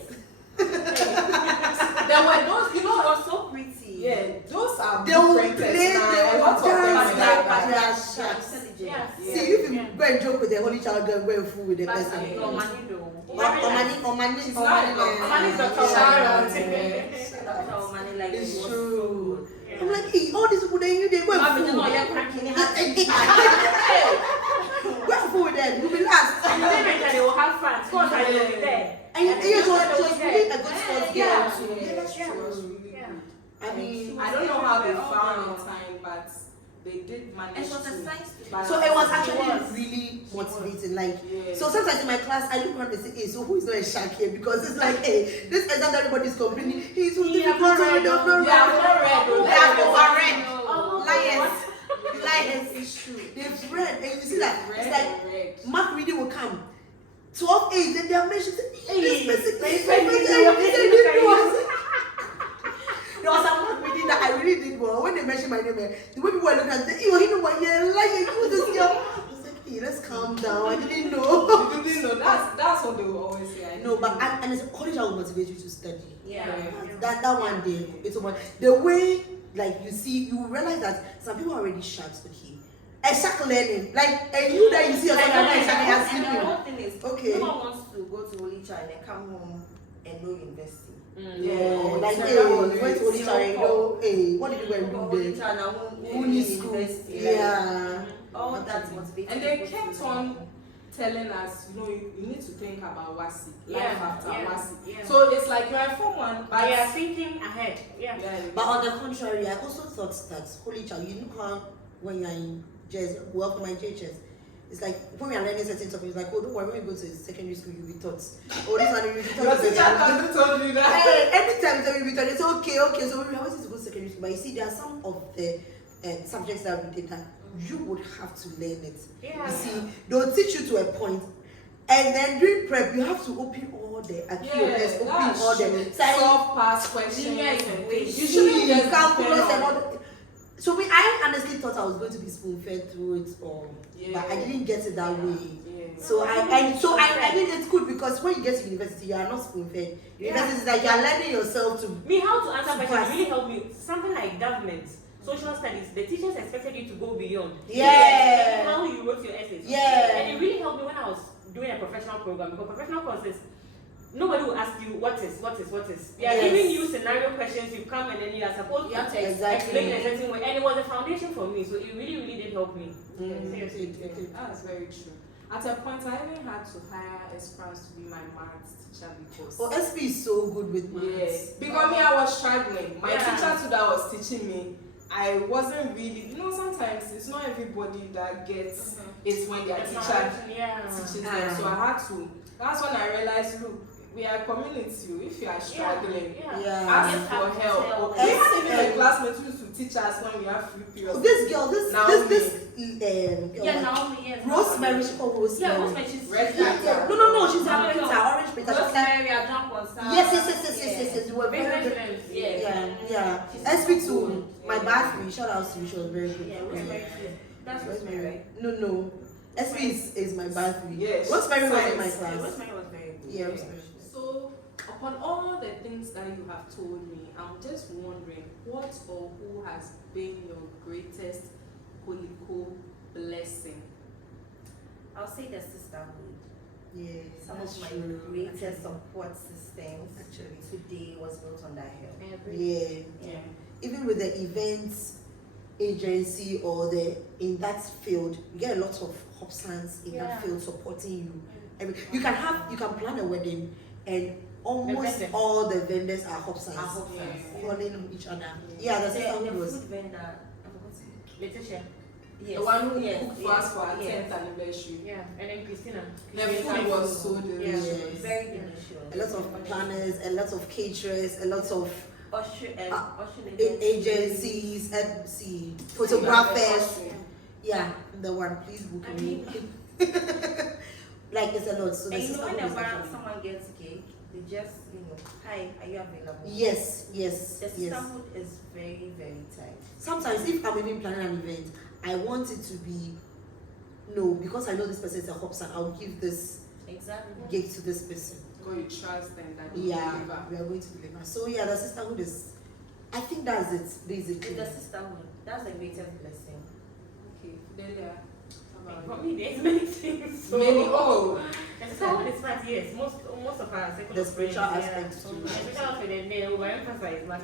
There were those, you She know, was so pretty. yeah, those are They will blueprinters play, now. they A will lot of them dance are like like they that. are She's sharks. intelligent. Yes. Yeah. See, if you Yeah. go and joke with the holy child girl, go and fool with the But person. I Yeah. don't want to know. Omani, She's not in love. Omani is the Shout top out one. to her. So many like It's it was true. Yeah. I'm like, hey, all these people, they go and Mama, you fool. know, you're cracking Go and fool with them. You'll be last. And then they will have fun. Sports are will be there. And she was really a good sports girl Yeah. too. Yeah, Yeah, that's she was true. really Yeah. good. I mean, I don't know how they Oh, found wow. the time, but they did manage And she was to. a science student. balance so it was it. actually was. really motivating. Like, Yeah. so sometimes in my class, I look around and say, hey, so who is not a shark here? Because it's like, hey, this exam that everybody's complaining, he's so Yeah, difficult to I've read. not I've not Yeah, I've read. not read. They have overread. Oh, Liars. what? Liars. It's true. They've read. And you see that, Read it's like, and read. mark reading will come. 12 8, then they are mentioned. Hey, This person, they this said person, you they know, said they this said was. There was some mark reading that I really did well. When they mentioned my name, the way people were looking at me, you know what, you're lying, you this girl. I was like, hey, let's calm down. I didn't know. You didn't know. That's what they will always say. I No, but didn't and it's college I will motivate you to study. Yeah. That one day, it's one. The way like you see, you realize that some people are already sharks. Okay, a shark learning, like and you that you see yourself And like a shark, you're the sleeping. whole thing is, Okay. no one wants to go to Holy Child and then come home and know university. Yeah, like So hey, that you was went to Holy Child, you know, hey, what did you go and Holy do there? Child and Who needs school? university. Yeah. All that motivates And they people kept to- on telling us, you know, you need to think about WASI, life Yeah, after yeah, WASI. yeah. So it's like you're in Form 1, but But you are thinking ahead. Yeah. But on the contrary, I also thought that Holy Child, you know how when you're in JS, well for my JHS, it's like when we are learning certain topics, like, oh, don't worry, when you go to secondary school, you'll be taught. Oh, this one, you'll be your taught. teacher hasn't told you that. Hey, anytime that we be taught, it's okay, so we always need to go to secondary school. But you see, there are some of the subjects that we did that you would have to learn it. Yeah. You see, they'll teach you to a point, And then during prep, you have to open all the AQS, open all the solve past questions. You shouldn't just calculus and all the. So I honestly thought I was going to be spoon-fed through it all, but I didn't get it that way. So I think it's good because when you get to university, you are not spoon-fed. University is like you are learning yourself to. Me, how to answer questions really helped me. Something like government, social studies, the teachers expected you to go beyond. Yeah. How you wrote your essays. Yeah. And it really helped me when I was doing a professional program, because professional courses, nobody will ask you what is. They are giving you scenario questions, you come and then you are supposed to explain in a certain way. And it was a foundation for me, so it really did help me. Seriously. That's very true. At a point, I even had to hire Esperance to be my maths teacher because. Oh, SP is so good with maths. Yes. Because me, I was struggling. My teacher too that was teaching me, I wasn't really. Sometimes it's not everybody that gets it when their teacher teaches them. So I had to. That's when I realized, look, we are a community. If you are struggling, ask for help. We had even a classmate who used to teach us when we have free periods. This girl, this Naomi, Rosemary, she called Rosemary. Yeah, Rosemary, she's red. No, she's a printer, orange printer. Rosemary, I jump on some. Yes. You were very good. Yeah. SP2, my bathroom. Shout out to you. She was very good. Yeah, Rosemary. That's Rosemary, right? No. SP is my bathroom. Yes. Rosemary was in my class. Rosemary was very good. Yeah, Rosemary. So, upon all the things that you have told me, I'm just wondering what or who has been your greatest Holiko blessing? I'll say the sisterhood. Yeah, Some of my greatest support systems today was built on that hill. Yeah. Even with the events agency or in that field, you get a lot of Hopsans in that field supporting you. You can plan a wedding and almost all the vendors are Hopsans. Calling on each other. Yeah, the sisterhood was. Food vendor. Letitia. Yes. The one who cooked for us for our 10th anniversary. Yeah, and then Christina. The food was so delicious. Yes. Very delicious. A lot of planners, a lot of caterers, a lot of agencies, photographers. Yeah, the one. Please book me. Like it's a lot. So and whenever someone gets cake, they just hi, are you available? Yes. The sisterhood is very, very tight. Sometimes if I'm even planning an event, I want it to be because I know this person is a Hopsan, I'll give this gift to this person. Because you trust them that we are going to deliver. So the sisterhood is, I think that's it basically. The sisterhood, that's the greatest blessing. Okay, Delia. For me, there's many things. So the sisterhood is fat, yes. Most of our the spiritual aspect too. Especially also they overemphasize, but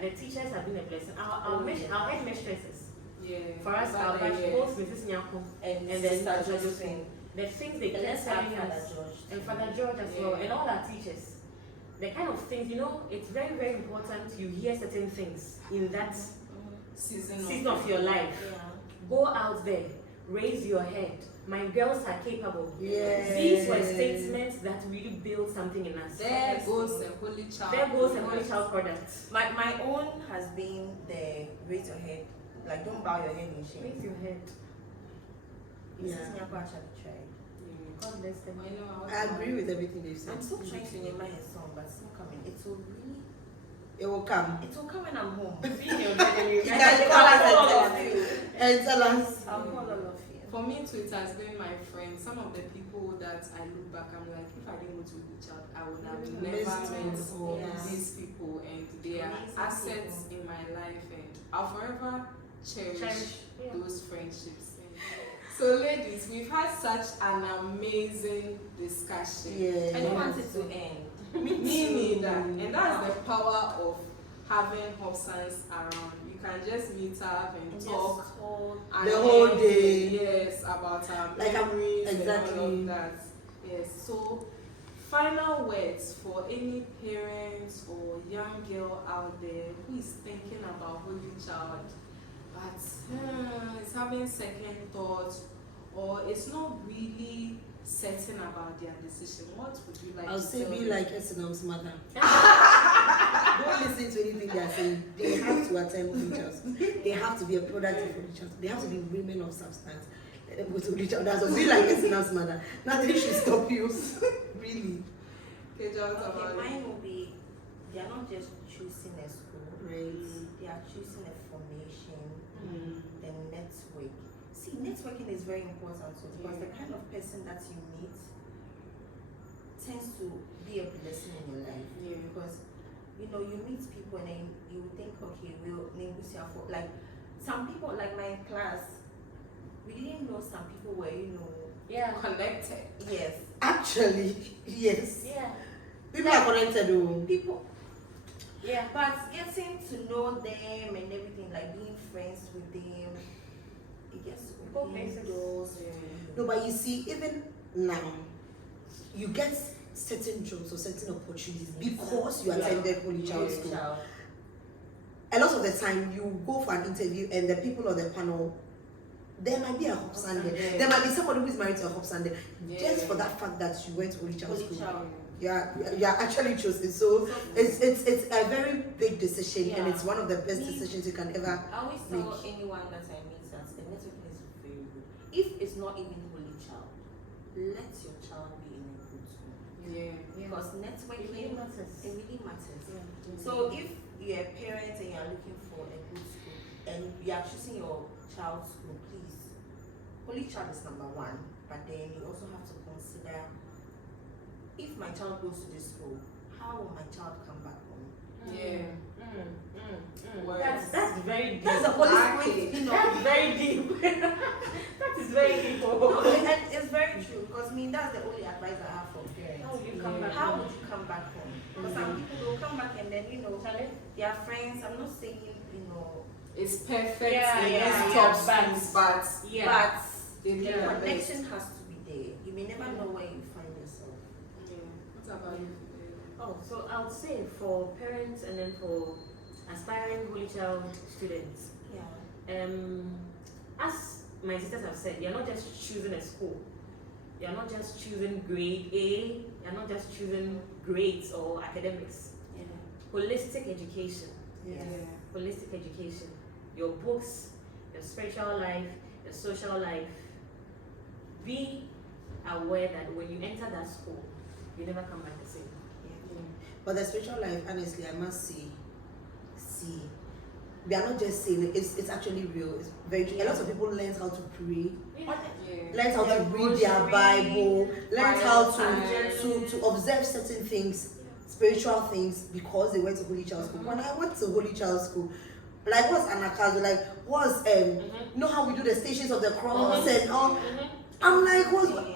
the teachers have been a blessing. Our headmistresses. For us, our both Mrs. Nyako and then Josephine. The things they kept telling us, and Father George as well, and all our teachers. The kind of things, it's very, very important you hear certain things in that season of your life. Go out there, raise your head. My girls are capable. Yes. These were statements that really build something in us. There goes a holy child. There goes a holy child product. My own has been the raise your head. Like, don't bow your head in shame. Raise your head. Mrs. Nyako actually tried. God bless them. I agree with everything they've said. I'm still trying to name my song, but it's not coming. It will come. It will come when I'm home. You can call us and tell us. I'll call all of you. For me too, it has been my friends. Some of the people that I look back, I'm like, if I didn't go to reach out, I would have never met these people, and they are assets in my life, and I'll forever cherish those friendships. So ladies, we've had such an amazing discussion. And I want it to end. Me neither. And that's the power of having Hopsans around. You can just meet up and talk the whole day. Yes, about our memories and all of that. Yes. So final words for any parents or young girl out there who is thinking about Holy Child, but is having second thoughts, or it's not really certain about their decision. What would you like I'll to say tell be them? like Esinam's mother. Don't listen to anything they are saying. They have to attend religious. They have to be a product of religious. They have to be women of substance. with Holy Child. That's a really like a sinner's mother. Nothing should stop you. Really. Okay, John, Okay, mine will be, they are not just choosing a school, Right. they are choosing a formation, the network. See, networking is very important too, because the kind of person that you meet tends to be a blessing in your life. Yeah. Because you know, you meet people and then you think, okay, we'll negotiate for, like, some people, like my class, we didn't know some people were, you know, Connected. yes, Actually, yes. Yeah. People are connected though. people, Yeah. but getting to know them and everything, like being friends with them, it gets to Go open places. doors. No, but you see, even now, you get certain jobs or certain opportunities because you attended Holy Child School. A lot of the time, you go for an interview and the people on the panel, there might be a Hopsans there. There might be somebody who is married to a Hopsans there. Just for that fact that you went to Holy Child Holy School. Child. You are actually chosen. So it's a very big decision, and Yeah. it's one of the best decisions you can ever. I always tell anyone that I meet that the networking is very good. If it's not even Holy Child, let your child be in a good school. Yeah. Because networking It really matters. It really matters. Yeah. So if you're a parent and you're looking for a good school and you are choosing your child's school, please, Holy Child is number one. But then you also have to consider, if my child goes to this school, how will my child come back home? Yeah. Words. That's very deep. That's the Holy Exactly. Spirit, you know. That's very deep. That is very deep. No, and it's very true, because I mean that's the only advice I have for parents. How will you come back How home? would you come back home? Because some people will come back and then, you know, Charlie? their friends, I'm not saying, you know, It's perfect Yeah, in yeah, these yeah, top but- schools, but Yeah. but they do the their best. connection has to be there. You may never know where you find yourself. Yeah. What about you? Oh, so I would say for parents and then for aspiring Holy Child students, Yeah. as my sisters have said, you're not just choosing a school. You're not just choosing grade A. You're not just choosing grades or academics. Yeah. Holistic education. Yes. Holistic education. Your books, your spiritual life, your social life. Be aware that when you enter that school, you never come back the same. But the spiritual life, honestly, I must say, we are not just saying it, it's actually real. It's very true. A lot of people learn how to pray, Yeah. learn how to read their Bible, learn how to observe certain things, spiritual things, because they went to Holy Child School. When I went to Holy Child School, like what's Anakazo, like what's you know how we do the stations of the cross and all. I'm like,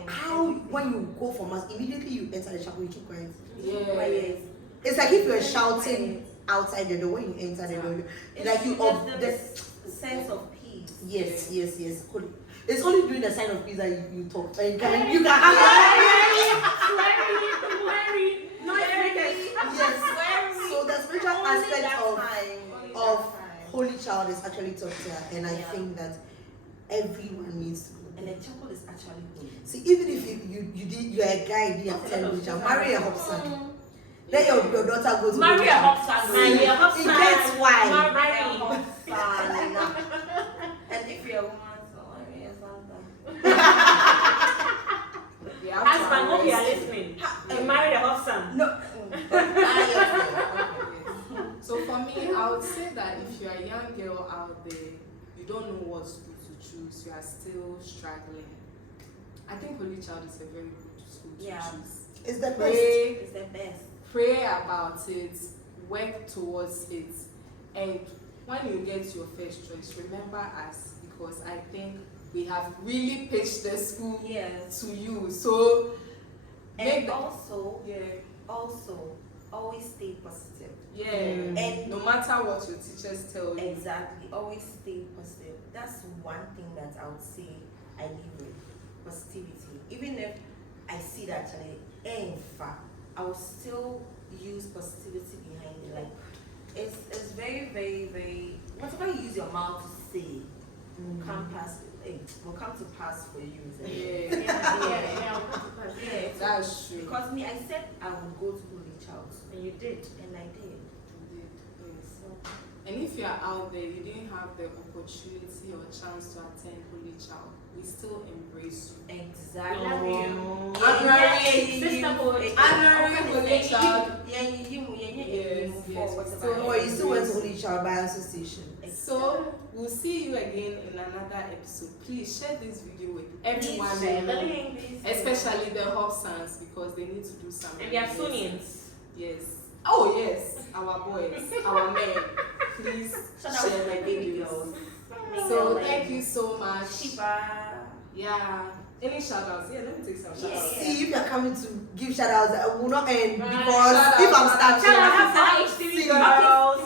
how when you go for mass, immediately you enter the chapel, you keep quiet. Yeah. It's like if you're shouting outside the door when you enter the door, like you the sense of peace. Yes. It's only during the sign of peace that you talk. And you can yes. So the spiritual aspect of Holy Child is actually taught here, and I think that everyone needs to go. And the chapel is actually good. See, even if you're a guy, you didn't attend Holy Child, marry a Hopsan. Let your daughter go to Marry a Hopsans. Marry a Hopsans. It gets why. Marry. And if you're a woman, so marry a husband. Husband, hope you are listening. You marry a Hopsans. No. So for me, I would say that if you're a young girl out there, you don't know what school to choose, you are still struggling. I think Holy Child is a very good school to choose. It's the best. Pray, It's the best. pray about it, work towards it, and when you get your first choice, remember us, because I think we have really pitched the school Yes. to you. So And the- also, yeah, always stay positive. yeah, And no matter what your teachers tell you. exactly, always stay positive. That's one thing that I would say I live with, positivity. Even if I see that actually, in fact, I will still use positivity behind it. Like it's very, very, very. Whatever you use your mouth to say will come to pass for you. Yeah, Yeah. that's true. Because me, I said I would go to Holy Child, And you did. and I did. Indeed, yes. And if you are out there, you didn't have the opportunity or chance to attend Holy Child, we still embrace you. Exactly. Love you. Honorary Sisterhood. Honorary Holy Child. So you still went to Holy Child by association. So we'll see you again in another episode. Please share this video with everyone, Please share the link, please. especially the Hopsans, because they need to do something. And we are Sunians. Yes. Oh yes, our boys, our men. Please share my videos. So thank you so much. Yeah. Any shout outs? Yeah, let me take some shout outs. See, if you're coming to give shout outs, I will not end because Shout if out, I'm shout starting, out.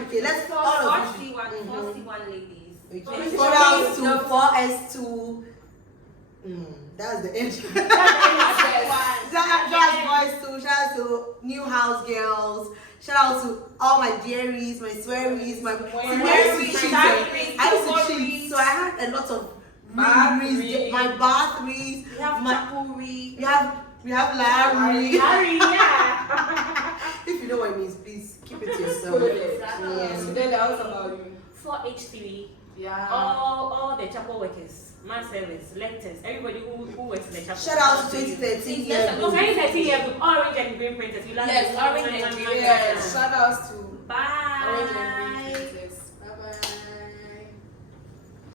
okay, let's all of you. 41 ladies. Okay. Shout out to 4S2. That's the end. Shout out boys too. Shout out to New House girls. Shout out to all my dearies, my swearies, my I used to cheat. So I had a lot of reads, my batteries. We have Chapuri. We have Larry. Larry, yeah. If you know what it means, please keep it to yourself. Yes. Today, that was about you. 4H3. Yeah. All the chapel workers, man service, lectors, everybody who works in the chapel. Shout out to 2013 years. No, 2013 years with orange and green printers. You love Yes, it. orange and green. Yes. Shout outs to